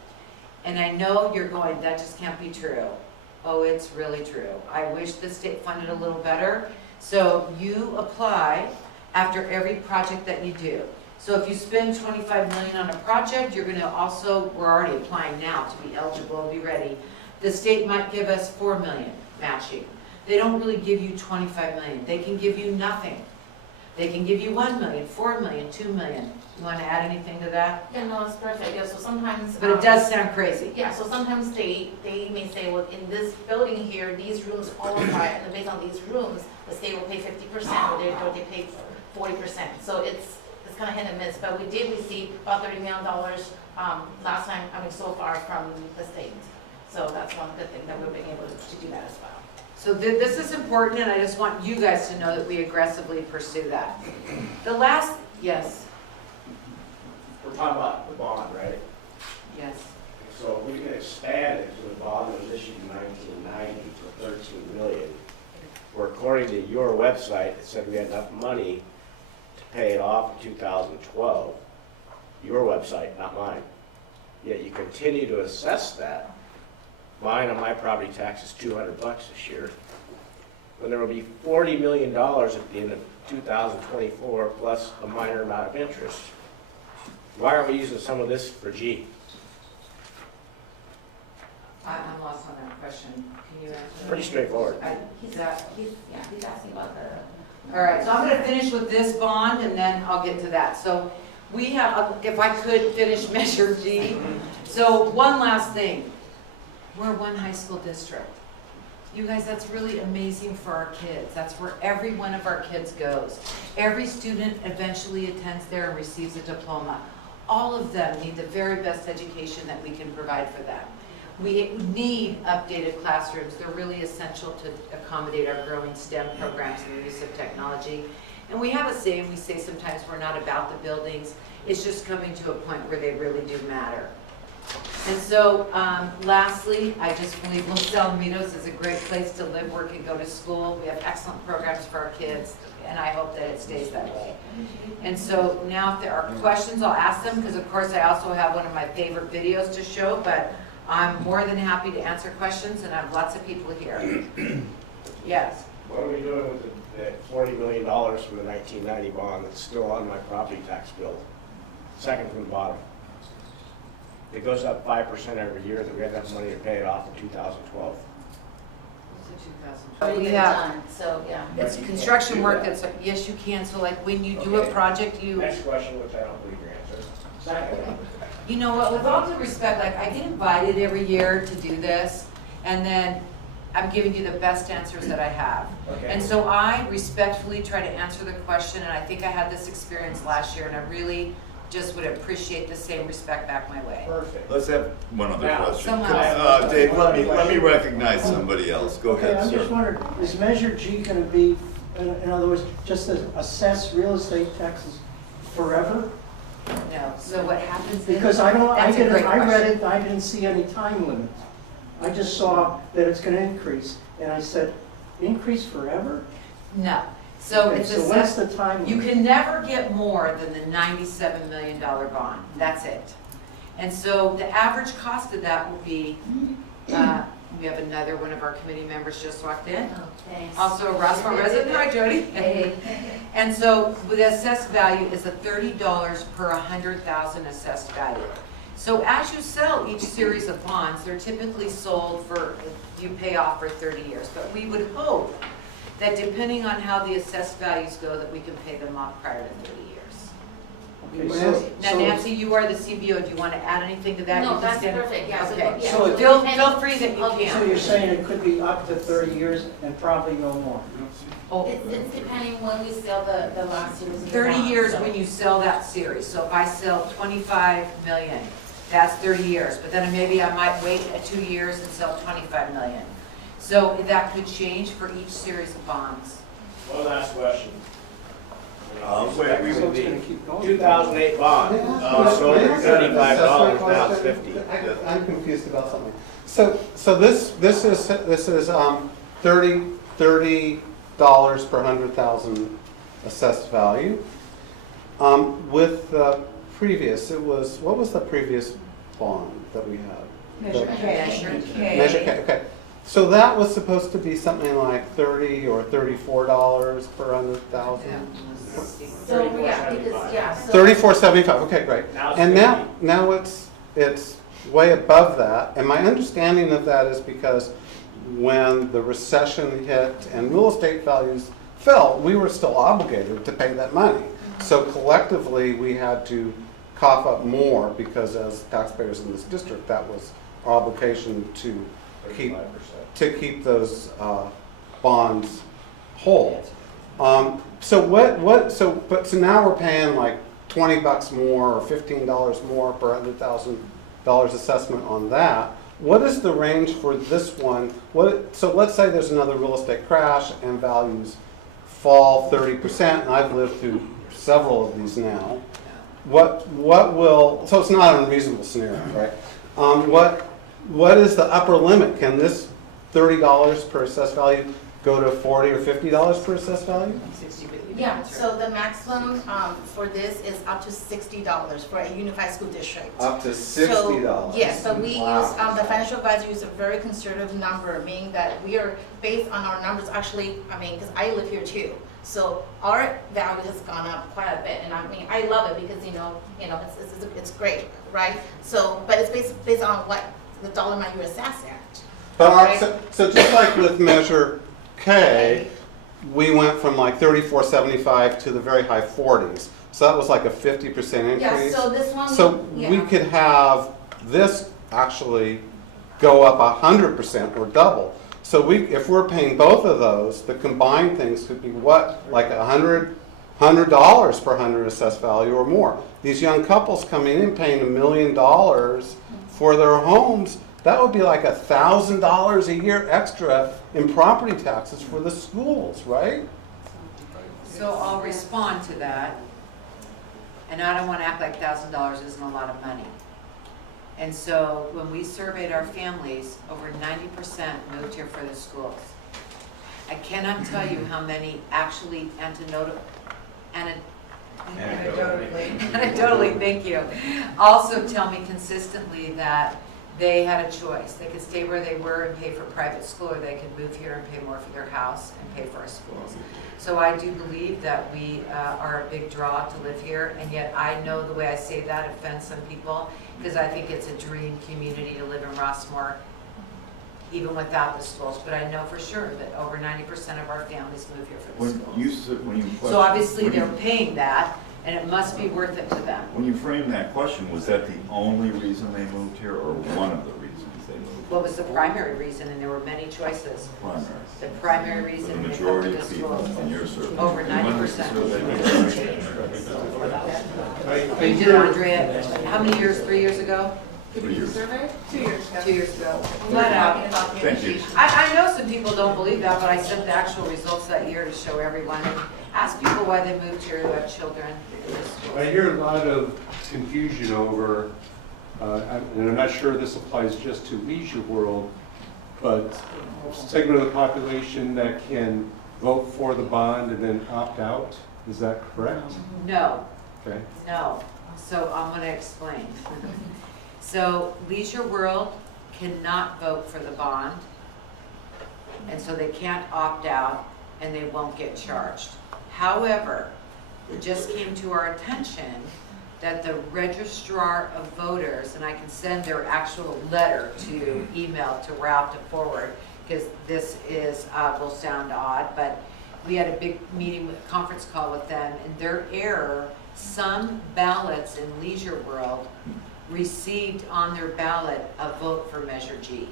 And I know you're going, that just can't be true. Oh, it's really true. I wish the state funded a little better. So you apply after every project that you do. So if you spend $25 million on a project, you're going to also, we're already applying now to be eligible and be ready. The state might give us $4 million matching. They don't really give you $25 million. They can give you nothing. They can give you $1 million, $4 million, $2 million. You want to add anything to that? Yeah, no, it's perfect. Yeah, so sometimes. But it does sound crazy. Yeah, so sometimes they may say, well, in this building here, these rooms qualify, and based on these rooms, the state will pay 50%, or they pay 40%. So it's kind of hit and miss. But we did receive about $30 million last time, so far from the state. So that's one good thing that we've been able to do that as well. So this is important, and I just want you guys to know that we aggressively pursue that. The last, yes, We're talking about the bond, right? yes. So we can expand it to the bond that was issued in 1990 for $13 million. Where according to your website, it said we had enough money to pay it off in 2012. Your website, not mine. Yet you continue to assess that. Mine on my property tax is $200 this year. When there will be $40 million at the end of 2024 plus a minor amount of interest. Why aren't we using some of this for G? I'm lost on that question. Can you answer? Pretty straightforward. He's asking about the. All right, so I'm going to finish with this bond, and then I'll get to that. So we have, if I could finish Measure G. So one last thing. We're one high school district. You guys, that's really amazing for our kids. That's where every one of our kids goes. Every student eventually attends there and receives a diploma. All of them need the very best education that we can provide for them. We need updated classrooms. They're really essential to accommodate our growing STEM programs and the use of technology. And we have a saying, we say sometimes we're not about the buildings. It's just coming to a point where they really do matter. And so, lastly, I just believe Los Alamitos is a great place to live, work, and go to school. We have excellent programs for our kids, and I hope that it stays that way. And so now if there are questions, I'll ask them, because of course I also have one of my favorite videos to show, but I'm more than happy to answer questions, and I have lots of people here. Yes? What are we doing with the $40 million from the 1990 bond that's still on my property tax bill? Second from the bottom. It goes up 5% every year, that we have enough money to pay it off in 2012. Already been done, so, yeah. It's construction work that's, yes, you can. So like when you do a project, you, Next question, which I don't believe your answer. Second one. you know what, with all due respect, like I get invited every year to do this, And then I'm giving you the best answers that I have. Okay. And so I respectfully try to answer the question, and I think I had this experience last year, and I really just would appreciate the same respect back my way. Perfect. Let's have one other Now, question. someone else. Dave, let me recognize somebody else. Go Okay, ahead, I'm just sir. wondering, is Measure G gonna be, in other words, just to assess real estate taxes forever? No, so what happens is. Because I That's a great read question. it, I didn't see any time limit. I just saw that it's gonna increase, and I said, increase forever? No, so Okay, it's so what's assessed, the time you limit? can never get more than the $97 million bond, that's it. And so the average cost of that would be, we have another one of our committee members just walked in. Also a Rossmoor resident, hi Jody. And so the assessed value is a $30 per 100,000 assessed value. So as you sell each series of bonds, they're typically sold for, you pay off for 30 years. But we would hope that depending on how the assessed values go, that we can pay them off prior to 30 years. Okay, so- Now so- Nancy, you are the CBO, do you want to add anything to that? No, You can that's stand- perfect, yeah, so, Okay. yeah. So Feel free that you Okay. So can. you're saying it could be up to 30 years and probably no more? Oh, It's depending when we sell the last series. of the 30 bonds, years so- when you sell that series. So if I sell 25 million, that's 30 years. But then maybe I might wait 2 years and sell 25 million. So that could change for each series of bonds. One last question. Wait, So it's gonna keep going? 2008 bond, so $35, now it's 50. I'm confused about something. So this is $30 per 100,000 assessed value. With the previous, it was, what was the previous bond that we had? Measure The- K. Measure K, okay. So that was supposed to be something like $30 or $34 per 100,000? So, yeah, because, yeah, so. 34.75, okay, great. Now it's And 50. now it's way above that, and my understanding of that is because when the recession hit and real estate values fell, we were still obligated to pay that money. So collectively, we had to cough up more because as taxpayers in this district, that was our obligation to keep 35%. those bonds whole. So now we're paying like $20 more or $15 more per $100,000 assessment on that. What is the range for this one? So let's say there's another real estate crash and values fall 30%, and I've lived through several of these now. So it's not an unreasonable scenario, right? What is the upper limit? Can this $30 per assessed value go to $40 or $50 per assessed value? Yeah, so the maximum for this is up to $60 for a unified school district. Up to So, $60. yes, so we Wow. use, the financial advisor uses a very conservative number, meaning that we are based on our numbers, actually, I mean, because I live here too. So our value has gone up quite a bit, and I mean, I love it because, it's great, right? So, but it's based on what the dollar amount you assess at. But so just like with Measure K, we went from like 34.75 to the very high 40s. So that was like a 50% increase. Yeah, so this one, So yeah. we could have this actually go up 100% or double. So if we're paying both of those, the combined things could be what, like $100 per 100 assessed value or more. These young couples coming in paying $1 million for their homes, that would be like $1,000 a year extra in property taxes for the schools, right? So I'll respond to that. And I don't want to act like $1,000 isn't a lot of money. And so when we surveyed our families, over 90% moved here for the schools. I cannot tell you how many actually anecdotally, thank you, also tell me consistently that they had a choice. They could stay where they were and pay for private school, or they could move here and pay more for their house and pay for our schools. So I do believe that we are a big draw to live here, and yet I know the way I say that offends some people, because I think it's a dream community to live in Rossmoor, even without the schools. But I know for sure that over 90% of our families move here for the schools. So obviously they're paying that, and it must be worth it to them. When you framed that question, was that the only reason they moved here, or one of the reasons they moved What was the primary reason? And there were many choices. Primaries. The primary For reason the they come to majority the of people schools. in your survey. Over 90%. I You did, hear- Andrea, how many years, 3 years ago? 3 years. 2 years ago. Flat out. Thank you. I know some people don't believe that, but I sent the actual results that year to show everyone. And ask people why they moved here who have children in this school. I hear a lot of confusion over, and I'm not sure this applies just to Leisure World, but segment of the population that can vote for the bond and then opt out. Is that correct? No, Okay. no. So I'm going to explain. So Leisure World cannot vote for the bond, and so they can't opt out, and they won't get charged. However, it just came to our attention that the registrar of voters, and I can send their actual letter to email to Ralph to forward, because this is, will sound odd, but we had a big meeting, conference call with them, and their error, some ballots in Leisure World received on their ballot a vote for Measure G.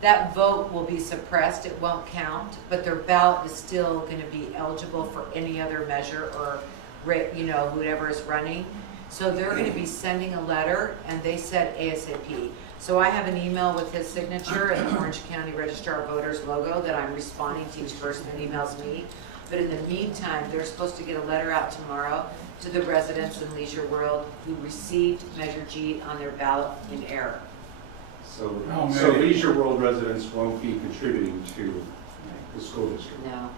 That vote will be suppressed, it won't count, but their ballot is still going to be eligible for any other measure or, whoever is running. So they're going to be sending a letter, and they said ASAP. So I have an email with his signature and the Orange County Registrar of Voters logo that I'm responding to each person that emails me. But in the meantime, they're supposed to get a letter out tomorrow to the residents in Leisure World who received Measure G on their ballot in error. So Leisure World residents won't be contributing to the school district? No.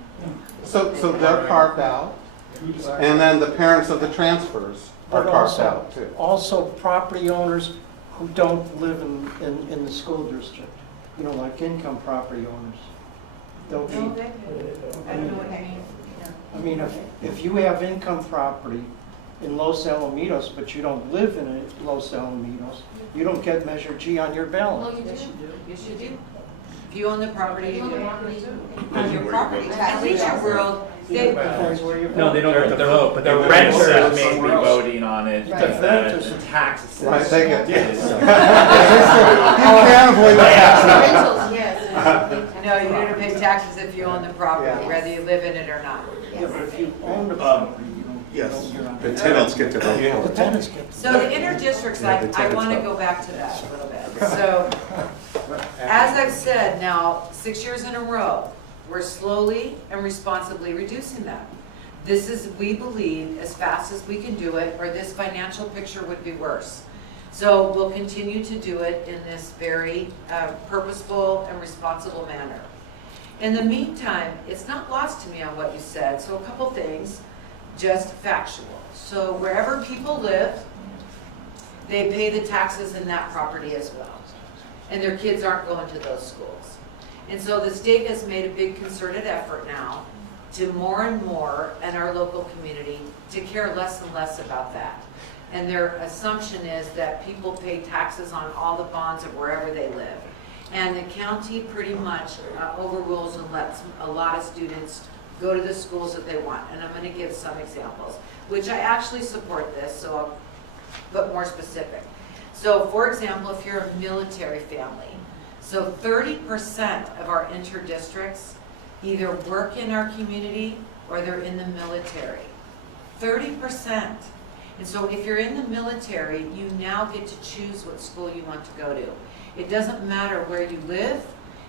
So they're carved out, and then the parents of the transfers are But carved also- out too. Also, property owners who don't live in the school district, like income property owners. They'll be, I don't know what you mean. I mean, if you have income property in Los Alamitos, but you don't live in Los Alamitos, you don't get Measure G on your ballot. Yes, you do. Yes, you do. If you own the property, you do. Depends On your where you property. vote. At Leisure World, they, Depends where you No, vote. they don't have to vote, but the They're renters renters may be somewhere else. voting on it. Right. Because Renters. the taxes. Right, they get, you Yes. can't avoid the taxes. Rentals, yes. no, you're gonna pay taxes if you own the property, Yeah. whether you live in it or not. Yeah, but if you own the property, you don't. Yes. you're not- The tenants get to vote. The tenants get. So the inter-districts, Yeah, the I tenants wanna vote. go back to that a little bit. So, as I've said now, 6 years in a row, we're slowly and responsibly reducing them. This is, we believe, as fast as we can do it, or this financial picture would be worse. So we'll continue to do it in this very purposeful and responsible manner. In the meantime, it's not lost to me on what you said, so a couple things, just factual. So wherever people live, they pay the taxes in that property as well. And their kids aren't going to those schools. And so the state has made a big concerted effort now to more and more, and our local community, to care less and less about that. And their assumption is that people pay taxes on all the bonds of wherever they live. And the county pretty much overrules and lets a lot of students go to the schools that they want. And I'm going to give some examples, which I actually support this, so I'll put more specific. So for example, if you're a military family, so 30% of our inter-districts either work in our community or they're in the military. 30%. And so if you're in the military, you now get to choose what school you want to go to. It doesn't matter where you live,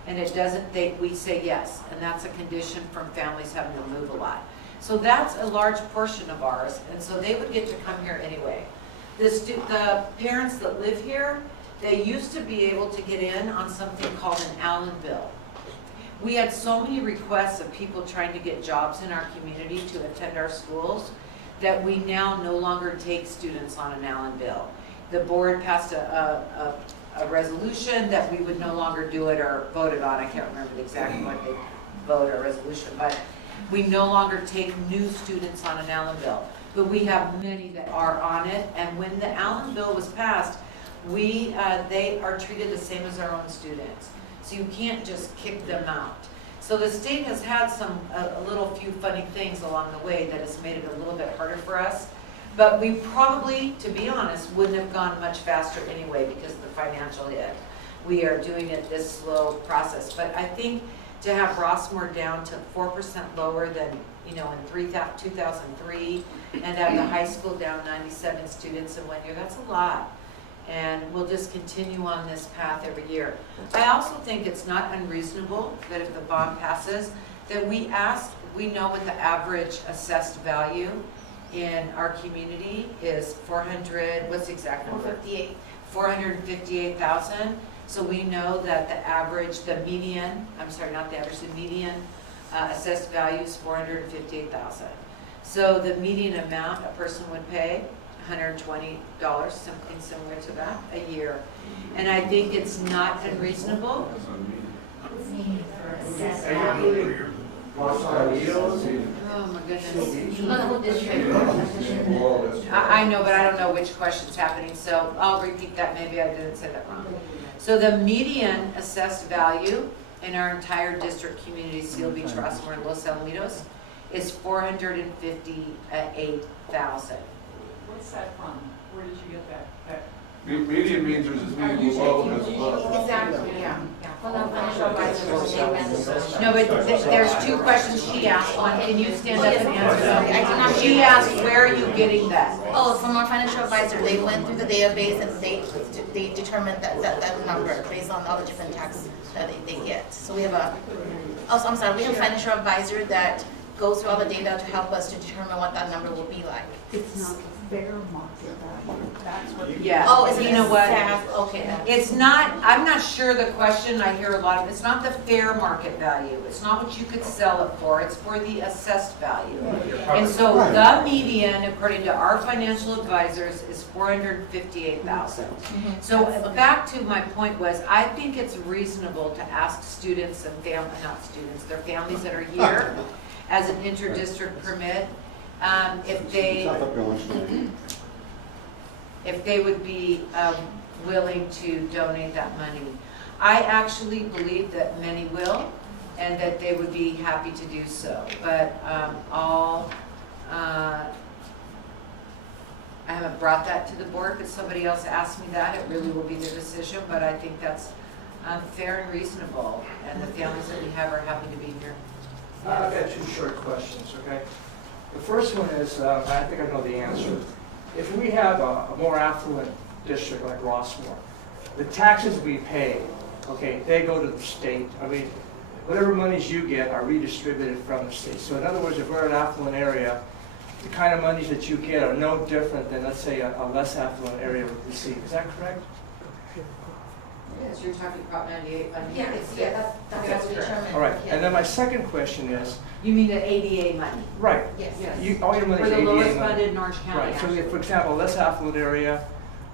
and it doesn't, we say yes, and that's a condition from families having to move a lot. So that's a large portion of ours, and so they would get to come here anyway. The parents that live here, they used to be able to get in on something called an Allen bill. We had so many requests of people trying to get jobs in our community to attend our schools that we now no longer take students on an Allen bill. The board passed a resolution that we would no longer do it or voted on. I can't remember exactly what they voted or resolution, but we no longer take new students on an Allen bill. But we have many that are on it, and when the Allen bill was passed, they are treated the same as our own students. So you can't just kick them out. So the state has had a little few funny things along the way that has made it a little bit harder for us. But we probably, to be honest, wouldn't have gone much faster anyway because of the financial hit. we are doing it this slow process. But I think to have Rossmoor down to 4% lower than, in 2003, and have the high school down 97 students in 1 year, that's a lot. And we'll just continue on this path every year. I also think it's not unreasonable that if the bond passes, that we know what the average assessed value in our community is 400, what's the exact number? 458. 458,000. So we know that the median assessed value is 458,000. So the median amount a person would pay, $120, something similar to that, a year. And I think it's not unreasonable. Oh my goodness. You know the whole district. I know, but I don't know which question's happening, so I'll repeat that, maybe I didn't say that wrong. So the median assessed value in our entire district community, Seal Beach, Rossmoor, and Los Alamitos, is 458,000. What's that from? Where did you get that? Median means there's as many below as above. Exactly, yeah. Well, the financial advisors, they ran the search. No, but there's two questions she asked. One, can you stand up and answer I did not them? hear She you. asked, where are you getting that? Oh, from our financial advisor, they went through the database and they determined that number based on all the different tax that they get. So we have we have a financial advisor that goes through all the data to help us to determine what that number will be like. It's not fair market value. That's what. Yeah. Oh, is it You know what? Okay, then. It's not, I'm not sure the question, I hear a lot of, it's not the fair market value. It's not what you could sell it for, it's for the assessed value. And so the median, according to our financial advisors, is 458,000. So back to my point was, I think it's reasonable to ask students and not students, their families that are here as an inter-district permit, if they would be willing to donate that money. I actually believe that many will, and that they would be happy to do so. But I haven't brought that to the board, but somebody else asked me that. It really will be their decision, but I think that's fair and reasonable, and the families that we have are happy to be here. I've got two short questions, okay? The first one is, I think I know the answer. If we have a more affluent district like Rossmoor, the taxes we pay, okay, they go to the state. I mean, whatever monies you get are redistributed from the state. So in other words, if we're an affluent area, the kind of monies that you get are no different than, let's say, a less affluent area would receive. Is that correct? Yes, you're talking Prop 98 funding. Yeah, that's what we determined. All right, Yeah. and then my second question is, You mean the ADA money? right, Yes. all your money For is the ADA lowest money. funded in Orange County, Right, so actually. if, for example, less affluent area,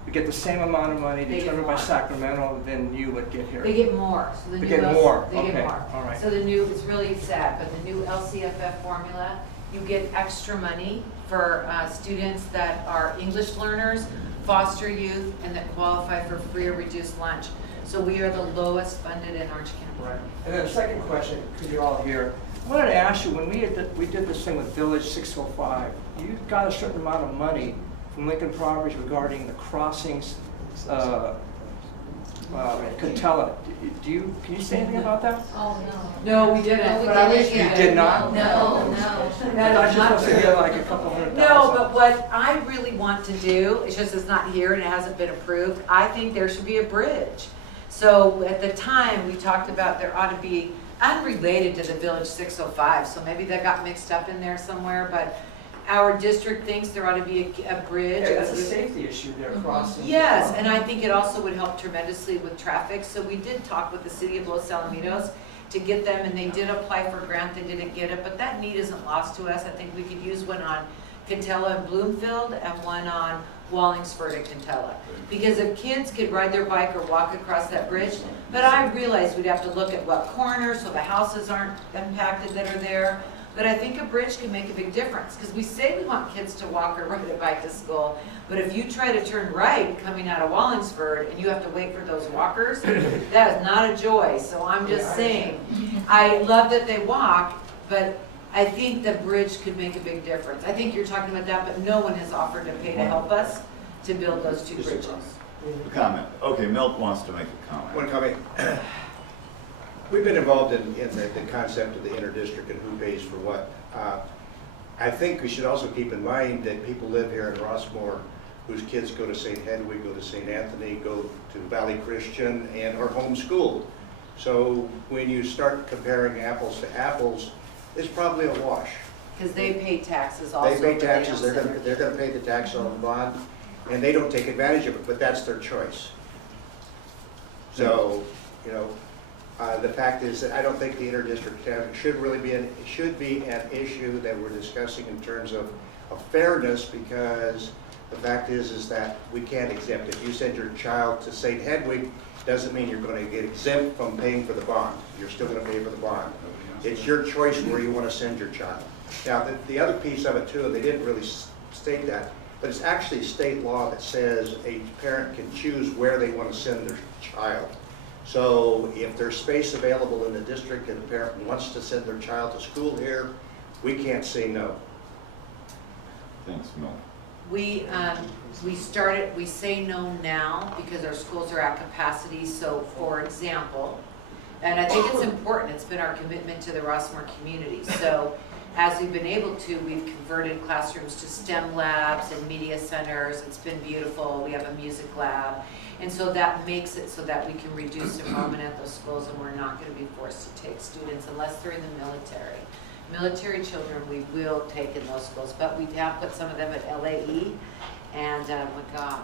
we get the same amount of money They get determined by more. Sacramento than you would get here. They get more. So the They new get more, They get okay, more. all right. So the new, it's really sad, but the new LCFF formula, you get extra money for students that are English learners, foster youth, and that qualify for free or reduced lunch. So we are the lowest funded in Orange County. Right. And then the second question, because you're all here, I wanted to ask you, when we did this thing with Village 605, you got a certain amount of money from Lincoln Properties regarding the crossings, Catella. Can you say anything about that? Oh, no. No, we didn't, No, we but I didn't wish we yet. did. Did not? No. I That thought is you not were supposed to true. get like a couple $100,000. No, but what I really want to do, it's just it's not here and it hasn't been approved, I think there should be a bridge. So at the time, we talked about there ought to be, unrelated to the Village 605, so maybe that got mixed up in there somewhere, but our district thinks there ought to be a bridge. Yeah, that's a safety issue there, crossing. Yes, and I think it also would help tremendously with traffic. So we did talk with the city of Los Alamitos to get them, and they did apply for a grant, they didn't get it, but that need isn't lost to us. I think we could use one on Catella and Bloomfield and one on Wallingsford and Catella. Because if kids could ride their bike or walk across that bridge, but I realize we'd have to look at what corners so the houses aren't impacted that are there. But I think a bridge can make a big difference, because we say we want kids to walk or ride a bike to school, but if you try to turn right coming out of Wallingsford and you have to wait for those walkers, that is not a joy. So I'm just saying, I love that they walk, but I think the bridge could make a big difference. I think you're talking about that, but no one has offered to pay to help us to build those two bridges. A comment. Okay, Milt wants to make a comment. One comment. We've been involved in the concept of the interdistrict and who pays for what. I think we should also keep in mind that people live here in Rossmoor whose kids go to St. Hedwig, go to St. Anthony, go to Valley Christian, and are homeschooled. So when you start comparing apples to apples, it's probably a wash. Because they pay taxes also. They pay but taxes, don't they're gonna pay the tax on the bond, and they don't take advantage of it, but that's their choice. So, you know, the fact is that I don't think the interdistrict traffic should be an issue that we're discussing in terms of fairness, because the fact is that we can't exempt. If you send your child to St. Hedwig, doesn't mean you're going to get exempt from paying for the bond. You're still going to pay for the bond. It's your choice where you want to send your child. Now, the other piece of it too, and they didn't really state that, but it's actually state law that says a parent can choose where they want to send their child. So if there's space available in the district and a parent wants to send their child to school here, we can't say no. Thanks, Milt. We say no now because our schools are at capacity. So for example, and I think it's important, it's been our commitment to the Rossmoor community. So as we've been able to, we've converted classrooms to STEM labs and media centers. It's been beautiful. We have a music lab. And so that makes it so that we can reduce enrollment at those schools, and we're not going to be forced to take students unless they're in the military. Military children we will take in those schools, but we have put some of them at LAE and McGaw.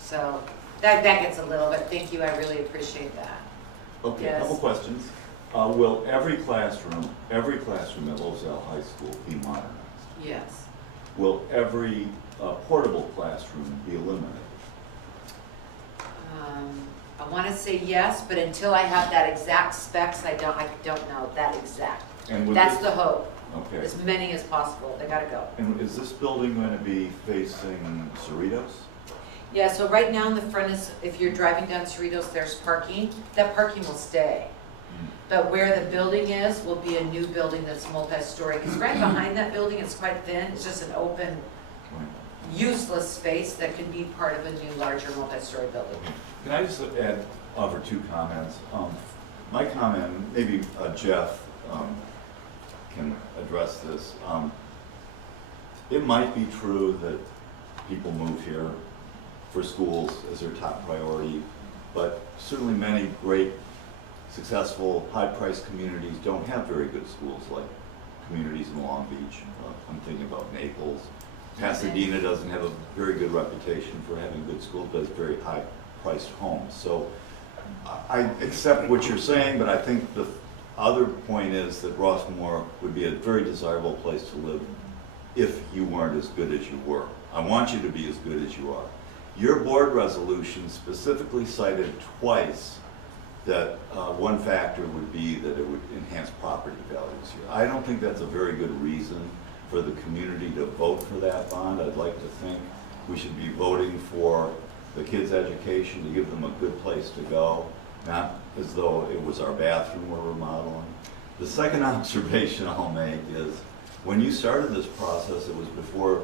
So that gets a little bit, thank you, I really appreciate that. Okay, Yes. a couple questions. Will every classroom at Lozelle High School be modernized? Yes. Will every portable classroom be eliminated? I want to say yes, but until I have that exact specs, I don't know that exact. And That's the hope. Okay. As many as possible, they gotta go. And is this building going to be facing Cerritos? Yeah, so right now in the front is, if you're driving down Cerritos, there's parking. That parking will stay. But where the building is, will be a new building that's multi-story. Because right behind that building, it's quite thin. It's just an open, useless space that can be part of a new, larger multi-story building. Can I just offer two comments? My comment, maybe Jeff can address this. It might be true that people move here for schools as their top priority, but certainly many great, successful, high-priced communities don't have very good schools like communities in Long Beach. I'm thinking about Naples. Pasadena doesn't have a very good reputation for having good schools, but it's very high-priced homes. So I accept what you're saying, but I think the other point is that Rossmoor would be a very desirable place to live if you weren't as good as you were. I want you to be as good as you are. Your board resolution specifically cited twice that one factor would be that it would enhance property values here. I don't think that's a very good reason for the community to vote for that bond. I'd like to think we should be voting for the kids' education, to give them a good place to go, not as though it was our bathroom we're remodeling. The second observation I'll make is when you started this process, it was before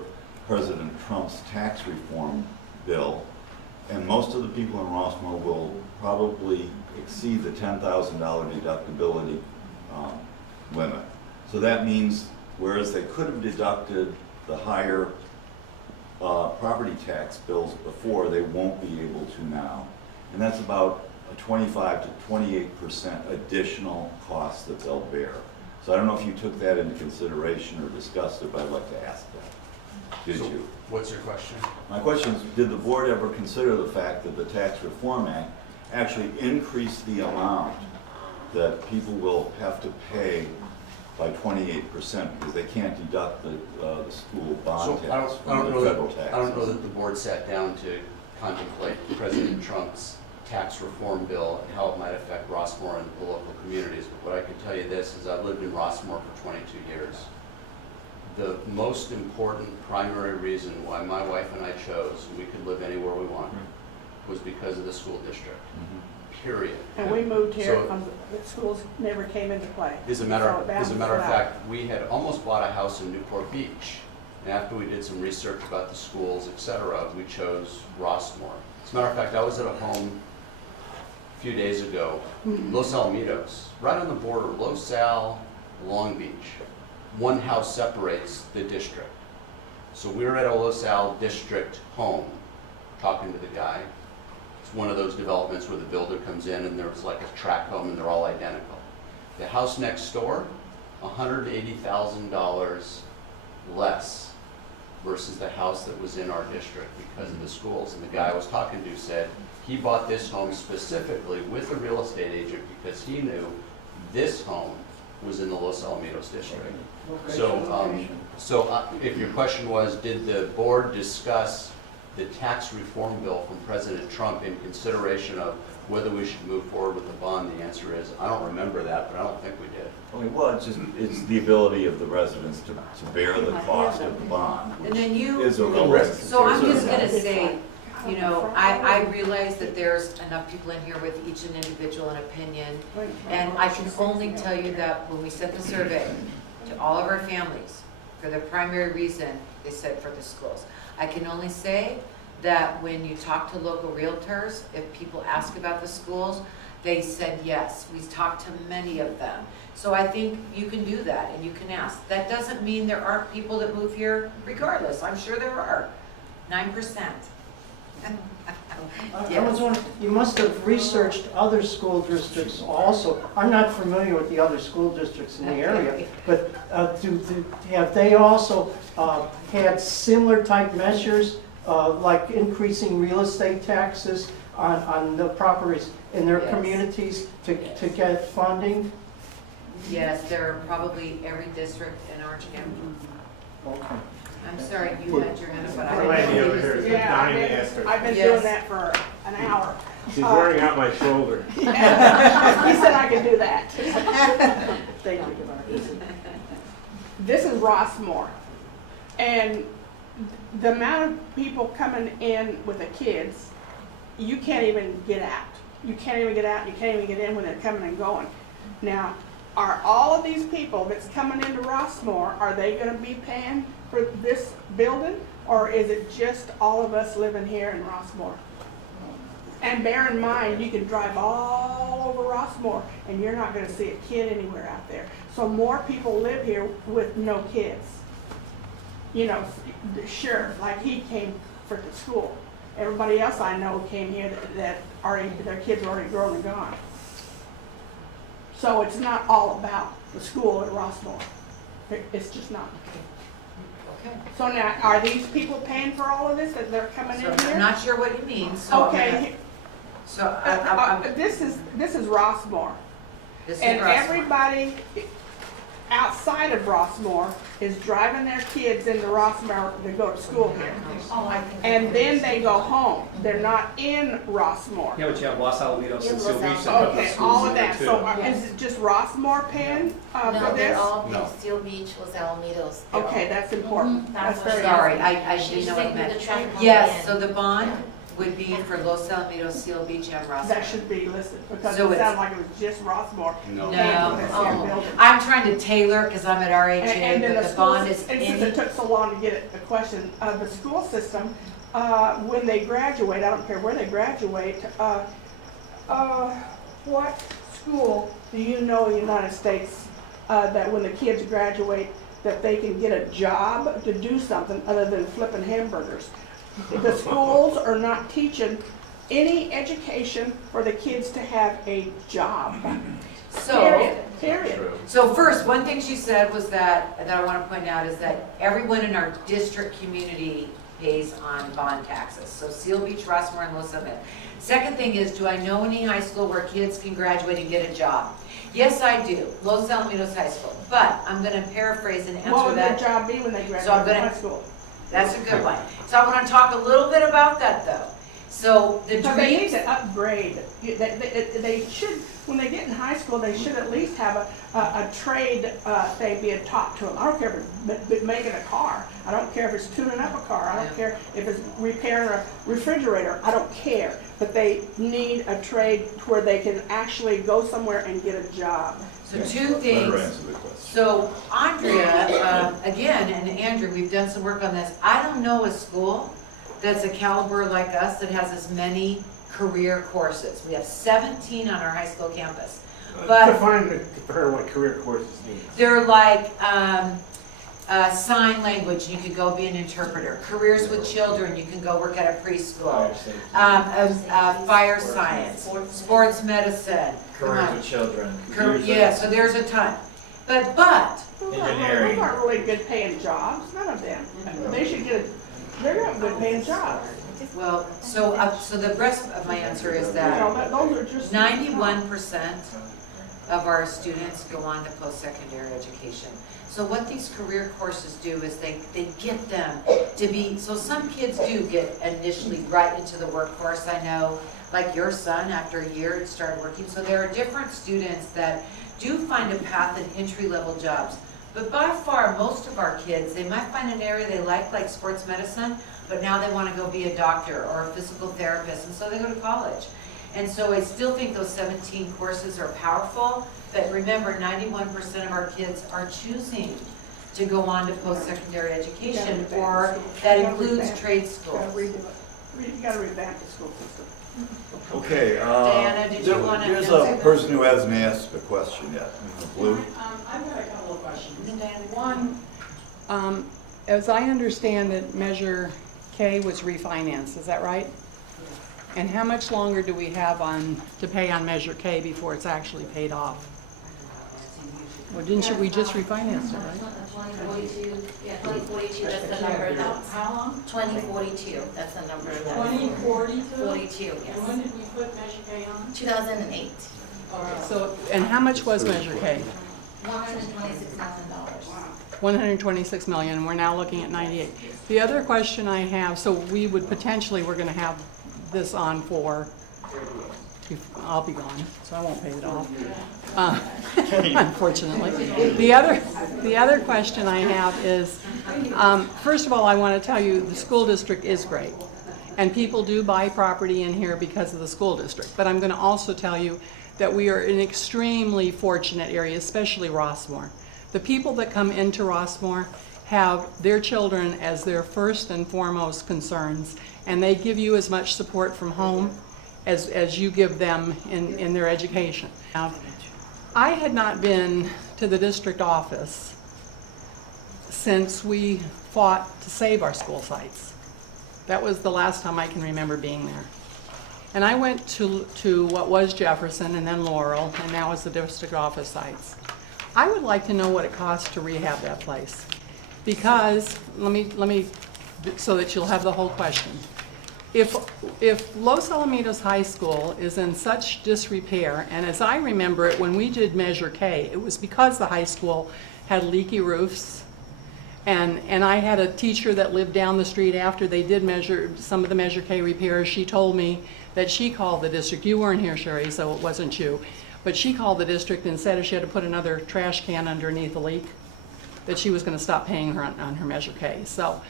President Trump's tax reform bill, and most of the people in Rossmoor will probably exceed the $10,000 deductibility limit. So that means whereas they could have deducted the higher property tax bills before, they won't be able to now. And that's about a 25 to 28% additional cost that they'll bear. So I don't know if you took that into consideration or discussed it, but I'd like to ask that. Did you? What's your question? My question is, did the board ever consider the fact that the Tax Reform Act actually increased the amount that people will have to pay by 28% because they can't deduct the school bond So tax I don't from know the that, federal taxes? I don't know that the board sat down to contemplate President Trump's tax reform bill and how it might affect Rossmoor and the local communities. But what I can tell you this is I've lived in Rossmoor for 22 years. The most important primary reason why my wife and I chose we could live anywhere we want was because of the school district. Period. And we moved here, So- the schools never came into play. As a matter So it of balances it out. fact, we had almost bought a house in Newport Beach And after we did some research about the schools, et cetera, we chose Rossmoor. As a matter of fact, I was at a home a few days ago, Los Alamitos, right on the border, Los Al, Long Beach. One house separates the district. So we were at a Los Al district home, talking to the guy. It's one of those developments where the builder comes in and there's like a tract home and they're all identical. The house next door, $180,000 less versus the house that was in our district because of the schools. And the guy I was talking to said he bought this home specifically with a real estate agent because he knew this home was in the Los Alamitos district. So if your question was, did the board discuss the tax reform bill from President Trump in consideration of whether we should move forward with the bond? The answer is, I don't remember that, but I don't think we did. Well, it's the ability of the residents to bear the cost of the bond. And then you, Is a real risk. so I'm just gonna say, you know, I realize that there's enough people in here with each an individual an opinion. And I can only tell you that when we sent the survey to all of our families, for the primary reason, they said for the schools. I can only say that when you talk to local realtors, if people ask about the schools, they said yes. We talked to many of them. So I think you can do that and you can ask. That doesn't mean there aren't people that move here regardless. I'm sure there are. 9%. I was wondering, you must have researched other school districts also. I'm not familiar with the other school districts in the area, but have they also had similar type measures, like increasing real estate taxes on the properties in their communities to get funding? Yes, there are probably every district in Orange County. Okay. I'm sorry, you had your hand up, but I Poor lady over here didn't. is dying to ask her. I've been Yes. doing that for an hour. She's wearing out my shoulder. He said I could do that. Thank you. This is Rossmoor. And the amount of people coming in with the kids, you can't even get out. You can't even get out, you can't even get in when they're coming and going. Now, are all of these people that's coming into Rossmoor, are they gonna be paying for this building? Or is it just all of us living here in Rossmoor? And bear in mind, you can drive all over Rossmoor and you're not gonna see a kid anywhere out there. So more people live here with no kids. You know, sure, like he came for the school. Everybody else I know came here that already, their kids are already grown and gone. So it's not all about the school at Rossmoor. It's just not. Okay. So now, are these people paying for all of this that they're coming So in here? I'm not sure what you mean, so. Okay, So this is Rossmoor. this is And Rossmoor. everybody outside of Rossmoor is driving their kids into Rossmoor to go to school here. And then they go home. They're not in Rossmoor. Yeah, but you have Los Alamitos and Los Seal Beach, and a Alamitos. couple of Okay, schools all in of there that. too. So is it just Rossmoor paying for No, they're this? all No. Seal Beach, Los Alamitos. They're all- Okay, that's important. That's That's very Sorry, important. I She's didn't know what it saying meant. the traffic on Yes, the so end. the bond would be for Los Alamitos, Seal Beach, and Rossmoor. That should be listed because So it it's- sounded like it was just Rossmoor. No. paying for this here No. building. I'm trying to tailor, because I'm at RHA, And then but the the school, bond and is since any. it took so long to get it, the question, the school system, when they graduate, I don't care where they graduate, what school do you know in the United States, that when the kids graduate, that they can get a job to do something other than flipping hamburgers? The schools are not teaching any education for the kids to have a job. So, Period. True. so first, one thing she said was that I want to point out is that everyone in our district community pays on bond taxes. So Seal Beach, Rossmoor, and Los Alamitos. Second thing is, do I know any high school where kids can graduate and get a job? Yes, I do. Los Alamitos High School. But I'm going to paraphrase and What answer would their that. job be when they graduate So I'm from gonna- high school? That's a good one. So I want to talk a little bit about that though. So the But they need dreams, to upgrade. They should, when they get in high school, they should at least have a trade thing being taught to them. I don't care if it's making a car. I don't care if it's tuning up a car. I don't care if it's repairing a refrigerator. I don't care. But they need a trade where they can actually go somewhere and get a job. so two things. So Andrea, again, and Andrew, we've done some work on this. I don't know a school that's a caliber like us that has as many career courses. We have 17 on our high school campus. But Define what career courses mean. they're like sign language, you could go be an interpreter. Careers with children, you can go work at a preschool. Fire science, sports medicine. Careers with children. Yeah, so there's a ton. But Those aren't really good paying jobs, none of them. They should get, they're not good paying jobs. well, so the rest of my answer is that Those are just. 91% of our students go on to post-secondary education. So what these career courses do is they get them to be, so some kids do get initially right into the workforce. I know, like your son, after a year, it started working. So there are different students that do find a path in entry-level jobs. But by far, most of our kids, they might find an area they like sports medicine, but now they want to go be a doctor or a physical therapist, and so they go to college. And so I still think those 17 courses are powerful, but remember, 91% of our kids are choosing to go on to post-secondary education, or that includes trade schools. You gotta revamp the school system. Okay, Diana, did you want to? there's a person who hasn't asked a question yet. Blue? I've got a couple of questions. Diana. One, as I understand it, Measure K was refinanced, is that right? And how much longer do we have to pay on Measure K before it's actually paid off? Well, we just refinanced it, right? 2042, yeah, 2042, that's the number. How long? 2042, that's the number. 2042? 42, yes. And when did we put Measure K on? 2008. So, and how much was Measure K? $126,000. 126 million, and we're now looking at 98. The other question I have, so we would potentially, we're gonna have this on for, I'll be gone, so I won't pay it off, unfortunately. The other question I have is, first of all, I want to tell you, the school district is great. And people do buy property in here because of the school district. But I'm going to also tell you that we are in an extremely fortunate area, especially Rossmoor. The people that come into Rossmoor have their children as their first and foremost concerns, and they give you as much support from home as you give them in their education. Now, I had not been to the district office since we fought to save our school sites. That was the last time I can remember being there. And I went to what was Jefferson and then Laurel, and now is the district office sites. I would like to know what it costs to rehab that place. Because, let me, so that you'll have the whole question. If Los Alamitos High School is in such disrepair, and as I remember it, when we did Measure K, it was because the high school had leaky roofs, and I had a teacher that lived down the street after they did some of the Measure K repairs. She told me that she called the district. You weren't here, Sherry, so it wasn't you. But she called the district and said if she had to put another trash can underneath the leak, that she was going to stop paying her on her Measure K. So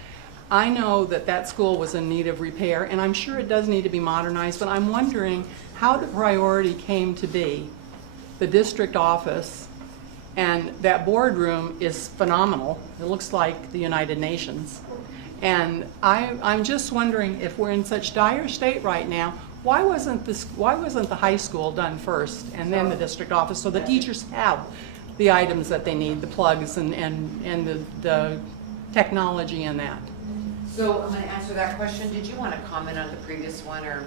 I know that school was in need of repair, and I'm sure it does need to be modernized, but I'm wondering how the priority came to be the district office, and that boardroom is phenomenal. It looks like the United Nations. And I'm just wondering, if we're in such dire state right now, why wasn't the high school done first and then the district office, so the teachers have the items that they need, the plugs and the technology in that? So I'm going to answer that question. Did you want to comment on the previous one, or?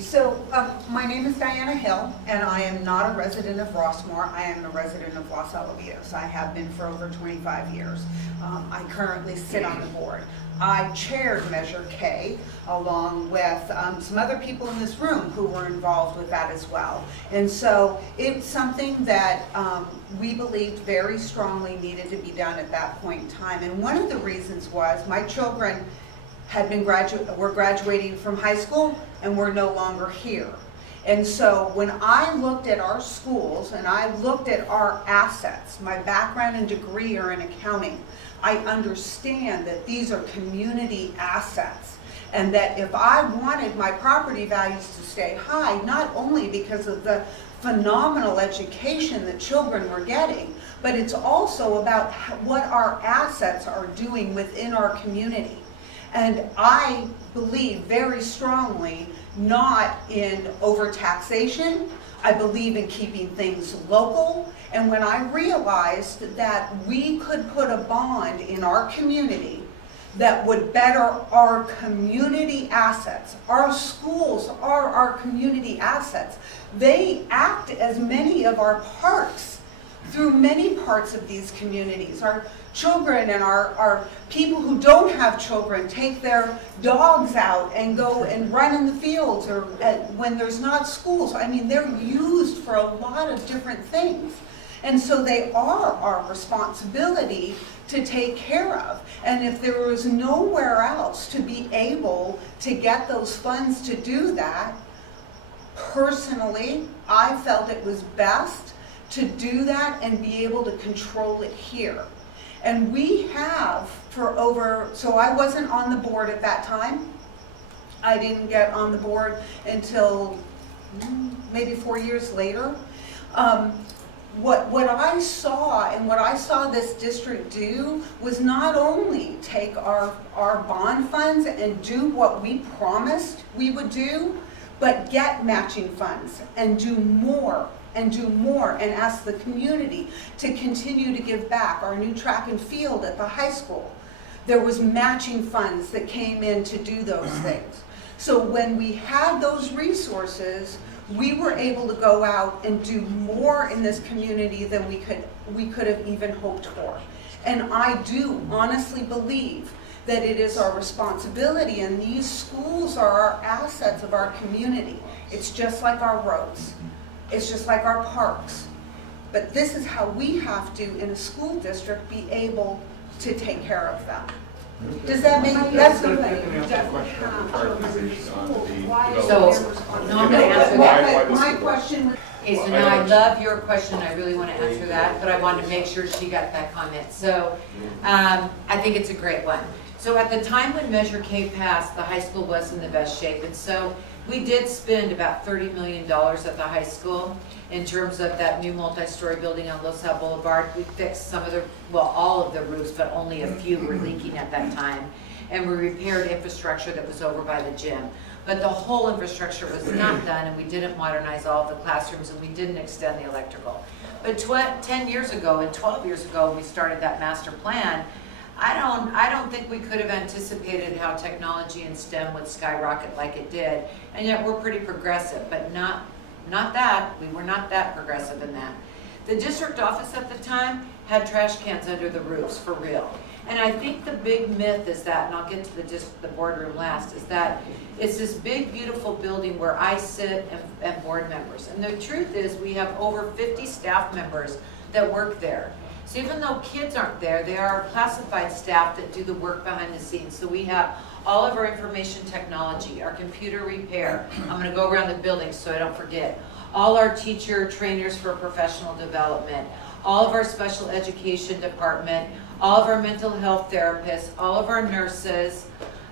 So, my name is Diana Hill, and I am not a resident of Rossmoor. I am a resident of Los Alamitos. I have been for over 25 years. I currently sit on the board. I chaired Measure K along with some other people in this room who were involved with that as well. And so it's something that we believed very strongly needed to be done at that point in time. And one of the reasons was my children were graduating from high school and were no longer here. And so when I looked at our schools and I looked at our assets, my background and degree are in accounting, I understand that these are community assets. And that if I wanted my property values to stay high, not only because of the phenomenal education that children were getting, but it's also about what our assets are doing within our community. And I believe very strongly not in overtaxation. I believe in keeping things local. And when I realized that we could put a bond in our community that would better our community assets. Our schools are our community assets. They act as many of our parks through many parts of these communities. Our children and our people who don't have children take their dogs out and go and run in the fields or when there's not schools. I mean, they're used for a lot of different things. And so they are our responsibility to take care of. And if there was nowhere else to be able to get those funds to do that, personally, I felt it was best to do that and be able to control it here. And we have so I wasn't on the board at that time. I didn't get on the board until maybe 4 years later. What I saw and what I saw this district do was not only take our bond funds and do what we promised we would do, but get matching funds and do more and ask the community to continue to give back. Our new track and field at the high school, there was matching funds that came in to do those things. So when we had those resources, we were able to go out and do more in this community than we could have even hoped for. And I do honestly believe that it is our responsibility, and these schools are our assets of our community. It's just like our roads. It's just like our parks. But this is how we have to, in a school district, be able to take care of them. Does that make sense? So, no, I'm going to answer that. My question was... Okay, so now I love your question, I really want to answer that, but I wanted to make sure she got that comment. So, I think it's a great one. So at the time when Measure K passed, the high school was in the best shape, and so we did spend about $30 million at the high school in terms of that new multi-story building on Los Al Boulevard. We fixed some of the, well, all of the roofs, but only a few were leaking at that time. And we repaired infrastructure that was over by the gym. But the whole infrastructure was not done, and we didn't modernize all of the classrooms, and we didn't extend the electrical. But 10 years ago and 12 years ago, when we started that master plan, I don't think we could have anticipated how technology and STEM would skyrocket like it did. And yet we're pretty progressive, but not that. We were not that progressive in that. The district office at the time had trash cans under the roofs, for real. And I think the big myth is that, and I'll get to the boardroom last, is that it's this big, beautiful building where I sit and board members. And the truth is we have over 50 staff members that work there. So even though kids aren't there, they are classified staff that do the work behind the scenes. So we have all of our information technology, our computer repair. I'm going to go around the building so I don't forget. All our teacher trainers for professional development, all of our special education department, all of our mental health therapists, all of our nurses,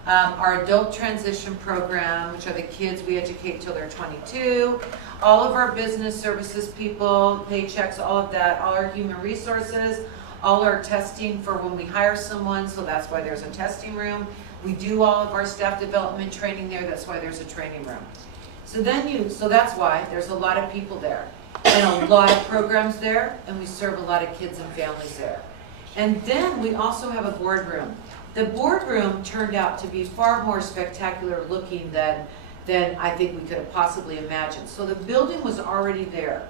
our adult transition program, which are the kids we educate till they're 22, all of our business services people, paychecks, all of that, all our human resources, all our testing for when we hire someone, so that's why there's a testing room. We do all of our staff development training there, that's why there's a training room. So that's why there's a lot of people there, and a lot of programs there, and we serve a lot of kids and families there. And then we also have a boardroom. The boardroom turned out to be far more spectacular looking than I think we could have possibly imagined. So the building was already there,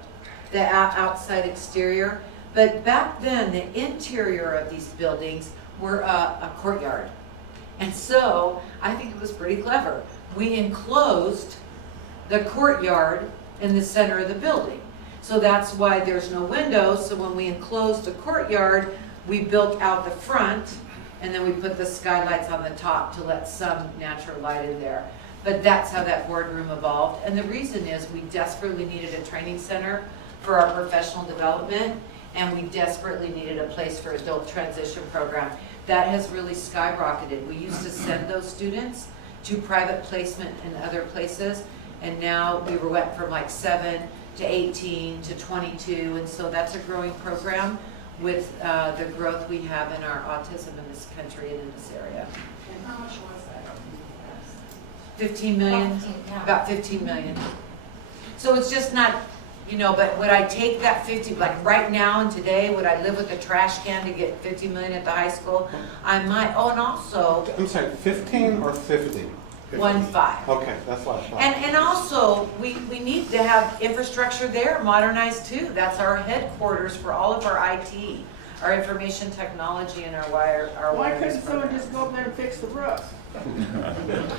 the outside exterior, but back then the interior of these buildings were a courtyard. And so I think it was pretty clever. We enclosed the courtyard in the center of the building. So that's why there's no windows. So when we enclosed the courtyard, we built out the front and then we put the skylights on the top to let some natural light in there. But that's how that boardroom evolved. And the reason is we desperately needed a training center for our professional development, and we desperately needed a place for adult transition program. That has really skyrocketed. We used to send those students to private placement in other places, and now we went from like 7 to 18 to 22, and so that's a growing program with the growth we have in our autism in this country and in this area. And how much was that? 15 million, about 15 million. So it's just not, you know, but would I take that 50, like right now and today, would I live with a trash can to get 50 million at the high school? I might, oh, and also. I'm sorry, 15 or 50? 1.5. Okay, that's what I thought. And also, we need to have infrastructure there modernized too. That's our headquarters for all of our IT, our information technology and our wire. Why couldn't someone just go up there and fix the roof?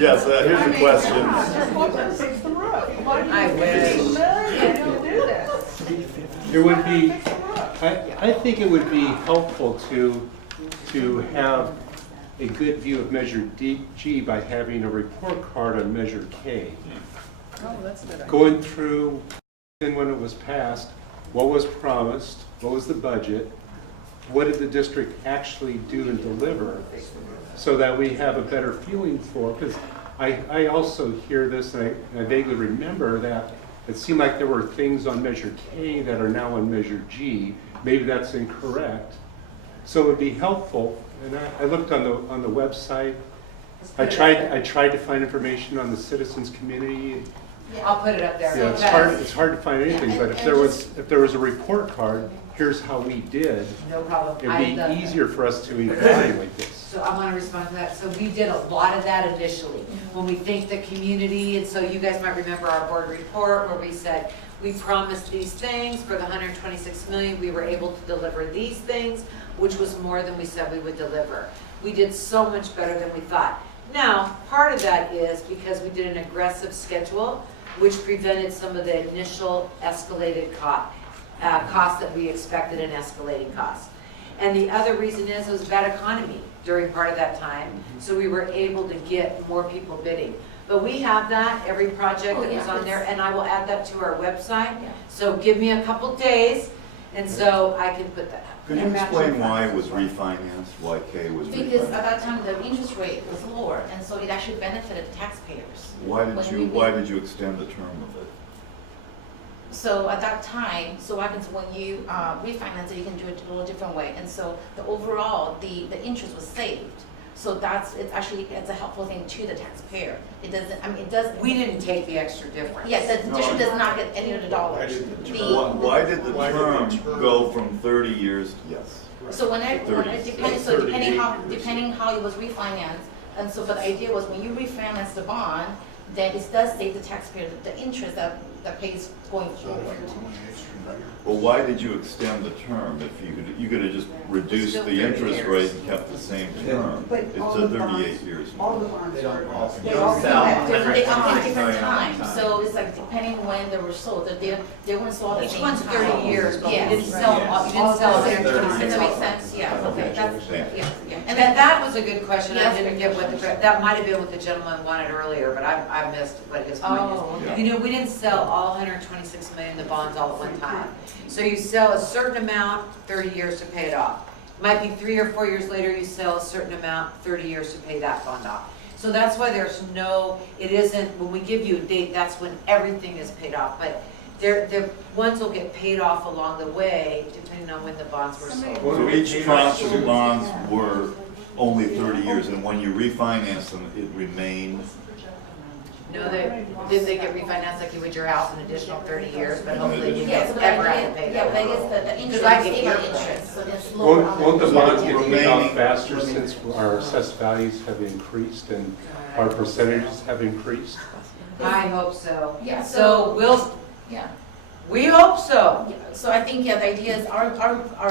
Yes, here's the question. Just go up there and fix the roof. Why do I you wish. 15 million to do this? It would be, I think it would be helpful to have a good view of Measure G by having a report card on Measure K. Oh, that's a good idea. Going through, and when it was passed, what was promised, what was the budget, what did the district actually do and deliver, so that we have a better feeling for, because I also hear this, and I vaguely remember that it seemed like there were things on Measure K that are now on Measure G. Maybe that's incorrect. So it would be helpful, and I looked on the website. I tried to find information on the citizens community. I'll put it up there. Yeah, it's hard to find anything, but if there was a report card, here's how we did. No problem. It'd be easier for us to evaluate this. So I want to respond to that. So we did a lot of that initially when we thanked the community. And so you guys might remember our board report where we said, we promised these things for the 126 million. We were able to deliver these things, which was more than we said we would deliver. We did so much better than we thought. Now, part of that is because we did an aggressive schedule, which prevented some of the initial escalated costs that we expected in escalating costs. And the other reason is it was a bad economy during part of that time, so we were able to get more people bidding. But we have that, every project that was on there, and I will add that to our website. So give me a couple days, and so I can put that up. Could you explain why it was refinanced, why K was refinanced? Because at that time, the interest rate was lower, and so it actually benefited the taxpayers. Why did you extend the term of it? So at that time, so what happens when you refinance it, you can do it a little different way. And so the overall, the interest was saved. So it's a helpful thing to the taxpayer. It doesn't, I mean, it doesn't. We didn't take the extra difference. Yes, the district does not get any of the dollars. Why did the term go from 30 years? Yes. So depending how it was refinanced, and so, but the idea was when you refinance the bond, then it does save the taxpayer the interest that pays going forward. Well, why did you extend the term if you could have just reduced the interest rate and kept the same term? It's a 38 years. All the bonds are, They all sell at They come at different times, so it's like depending when they were sold, they weren't sold at the Each same one's time. 30 years, but Yes. we didn't sell them. You didn't sell them. Does that make sense? Yeah, okay, that's, yeah. And then that was a good question. I didn't get what that might have been what the gentleman wanted earlier, but I missed what his point Oh, is. okay. You know, we didn't sell all 126 million of the bonds all at one time. So you sell a certain amount, 30 years to pay it off. Might be 3 or 4 years later, you sell a certain amount, 30 years to pay that bond off. So that's why it isn't, when we give you a date, that's when everything is paid off. But the ones will get paid off along the way, depending on when the bonds were sold. So each tranche of the bonds were only 30 years, and when you refinance them, it remained. No, did they get refinanced like you would your house an additional 30 years, but hopefully you Yeah, don't so ever the have to pay idea, that. I guess the interest, I get stable your interest, so it's lower. Won't the bonds get paid off remaining- faster since our assessed values have increased and our percentages have increased? I hope so. Yeah, So yeah. we hope so. Yeah, so I think, the idea is our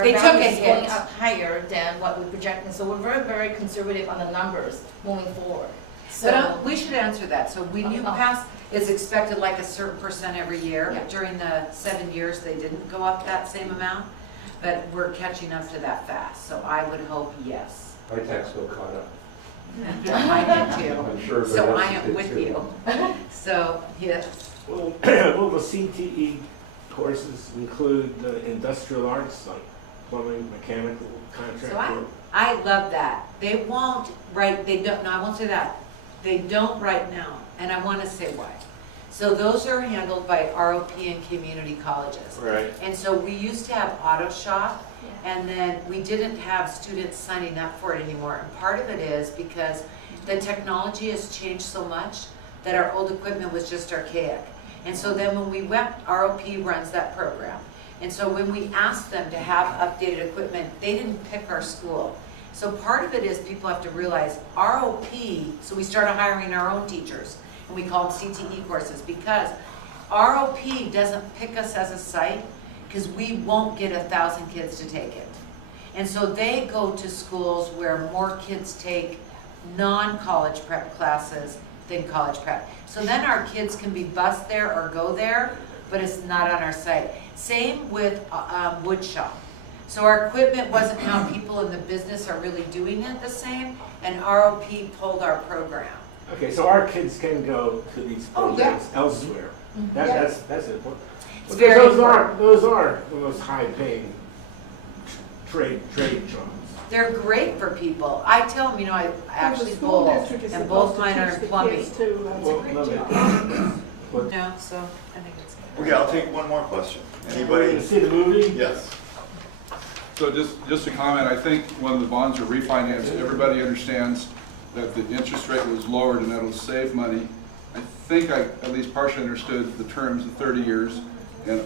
They took value a is going hit. up higher than what we're projecting, so we're very, very conservative on the numbers moving forward. So, But we should answer that. So when you pass, it's expected like a certain percent every year. Yeah. During the 7 years, they didn't go up that same amount, but we're catching up to that fast. So I would hope yes. My tax bill caught up. I did too. I'm sure So everybody I else am did with too. you. So, yes. Will the CTE courses include industrial arts like plumbing, mechanical, contract So work? I love that. They won't they don't, no, I won't say that. They don't right now, and I want to say why. So those are handled by ROP and community colleges. Right. And so we used to have auto shop, and then we didn't have students signing up for it anymore. And part of it is because the technology has changed so much that our old equipment was just archaic. And so then when we went, ROP runs that program. And so when we asked them to have updated equipment, they didn't pick our school. So part of it is people have to realize ROP, so we started hiring our own teachers, and we call them CTE courses, because ROP doesn't pick us as a site, because we won't get 1,000 kids to take it. And so they go to schools where more kids take non-college prep classes than college prep. So then our kids can be bused there or go there, but it's not on our site. Same with wood shop. So our equipment wasn't how people in the business are really doing it the same, and ROP pulled our program. Okay, so our kids can go to these programs elsewhere. That's important. It's But very those are the most high-paying trade jobs. They're great for people. I tell them, I actually both, and both mine are in plumbing. Well, No, so I think it's good. Okay, I'll take one more question. Ready Anybody? to see the movie? Yes. So just a comment, I think when the bonds are refinanced, everybody understands that the interest rate was lowered and that'll save money. I think I at least partially understood the terms of 30 years, and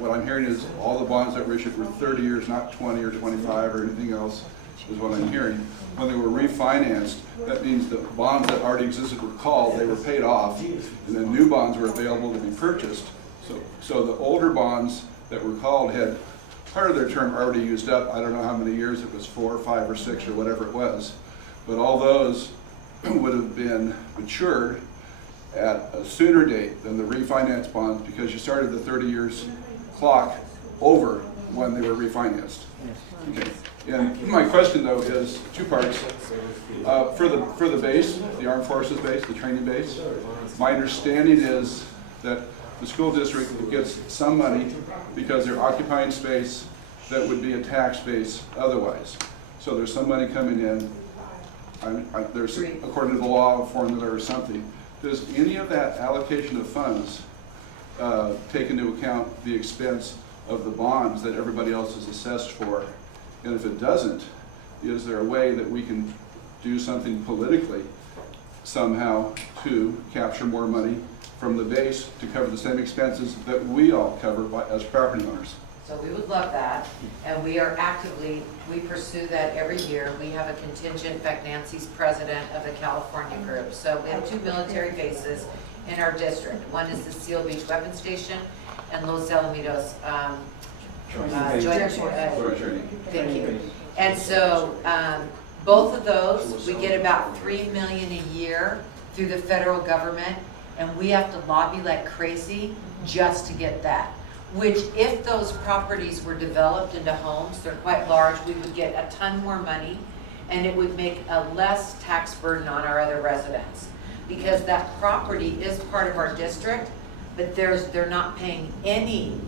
what I'm hearing is all the bonds that were issued were 30 years, not 20 or 25 or anything else, is what I'm hearing. When they were refinanced, that means the bonds that already existed were called, they were paid off, and then new bonds were available to be purchased. So the older bonds that were called had part of their term already used up. I don't know how many years, it was 4 or 5 or 6 or whatever it was. But all those would have been matured at a sooner date than the refinance bonds, because you started the 30 years clock over when they were refinanced. Okay. And my question though is two parts. For the base, the Armed Forces base, the training base, my understanding is that the school district gets some money because they're occupying space that would be a tax base otherwise. So there's some money coming in. There's, according to the law, a formula or something. Does any of that allocation of funds take into account the expense of the bonds that everybody else is assessed for? And if it doesn't, is there a way that we can do something politically somehow to capture more money from the base to cover the same expenses that we all cover as property owners? So we would love that, and we pursue that every year. We have a contingent, in fact, Nancy's president of the California group. So we have 2 military bases in our district. One is the Seal Beach Weapons Station and Los Alamitos Joint Thank you. And so both of those, we get about $3 million a year through the federal government, and we have to lobby like crazy just to get that. Which, if those properties were developed into homes, they're quite large, we would get a ton more money, and it would make a less tax burden on our other residents. Because that property is part of our district, but they're not paying any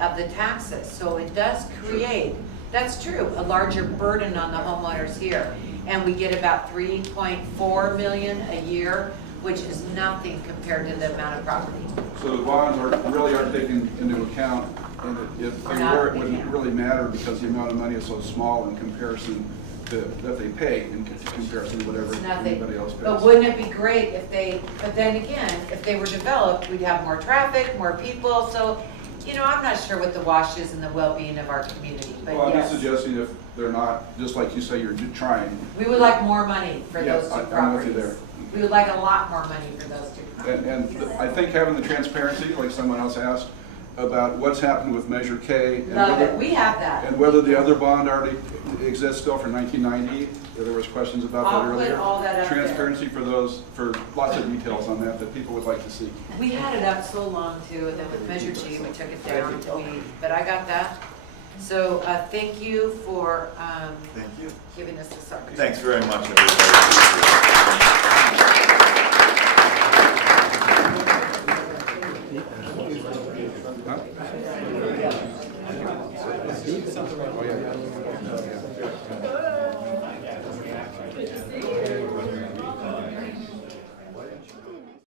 of the taxes. So it does create, that's true, a larger burden on the homeowners here. And we get about $3.4 million a year, which is nothing compared to the amount of property. So the bonds really aren't taken into account, and if they were, it wouldn't really matter because the amount of money is so small in comparison to that they pay in comparison to whatever anybody else pays. But wouldn't it be great but then again, if they were developed, we'd have more traffic, more people, so, I'm not sure what the wash is in the well-being of our community, but well, yes. I'm just suggesting if they're not, just like you say, you're trying. We would like more money for those 2 properties. I'm with you there. We would like a lot more money for those 2 properties. And I think having the transparency, like someone else asked, about what's happened with Measure K. And Love it, we have that. And whether the other bond already exists still from 1990. There was questions about that earlier. I'll put all that up Transparency for those, for lots of details on that people would like to see. We had it up so long too, and then with Measure G, we took it down, but I got that. So thank you for Thank you. giving us this opportunity. Thanks very much, everybody. Oh, yeah.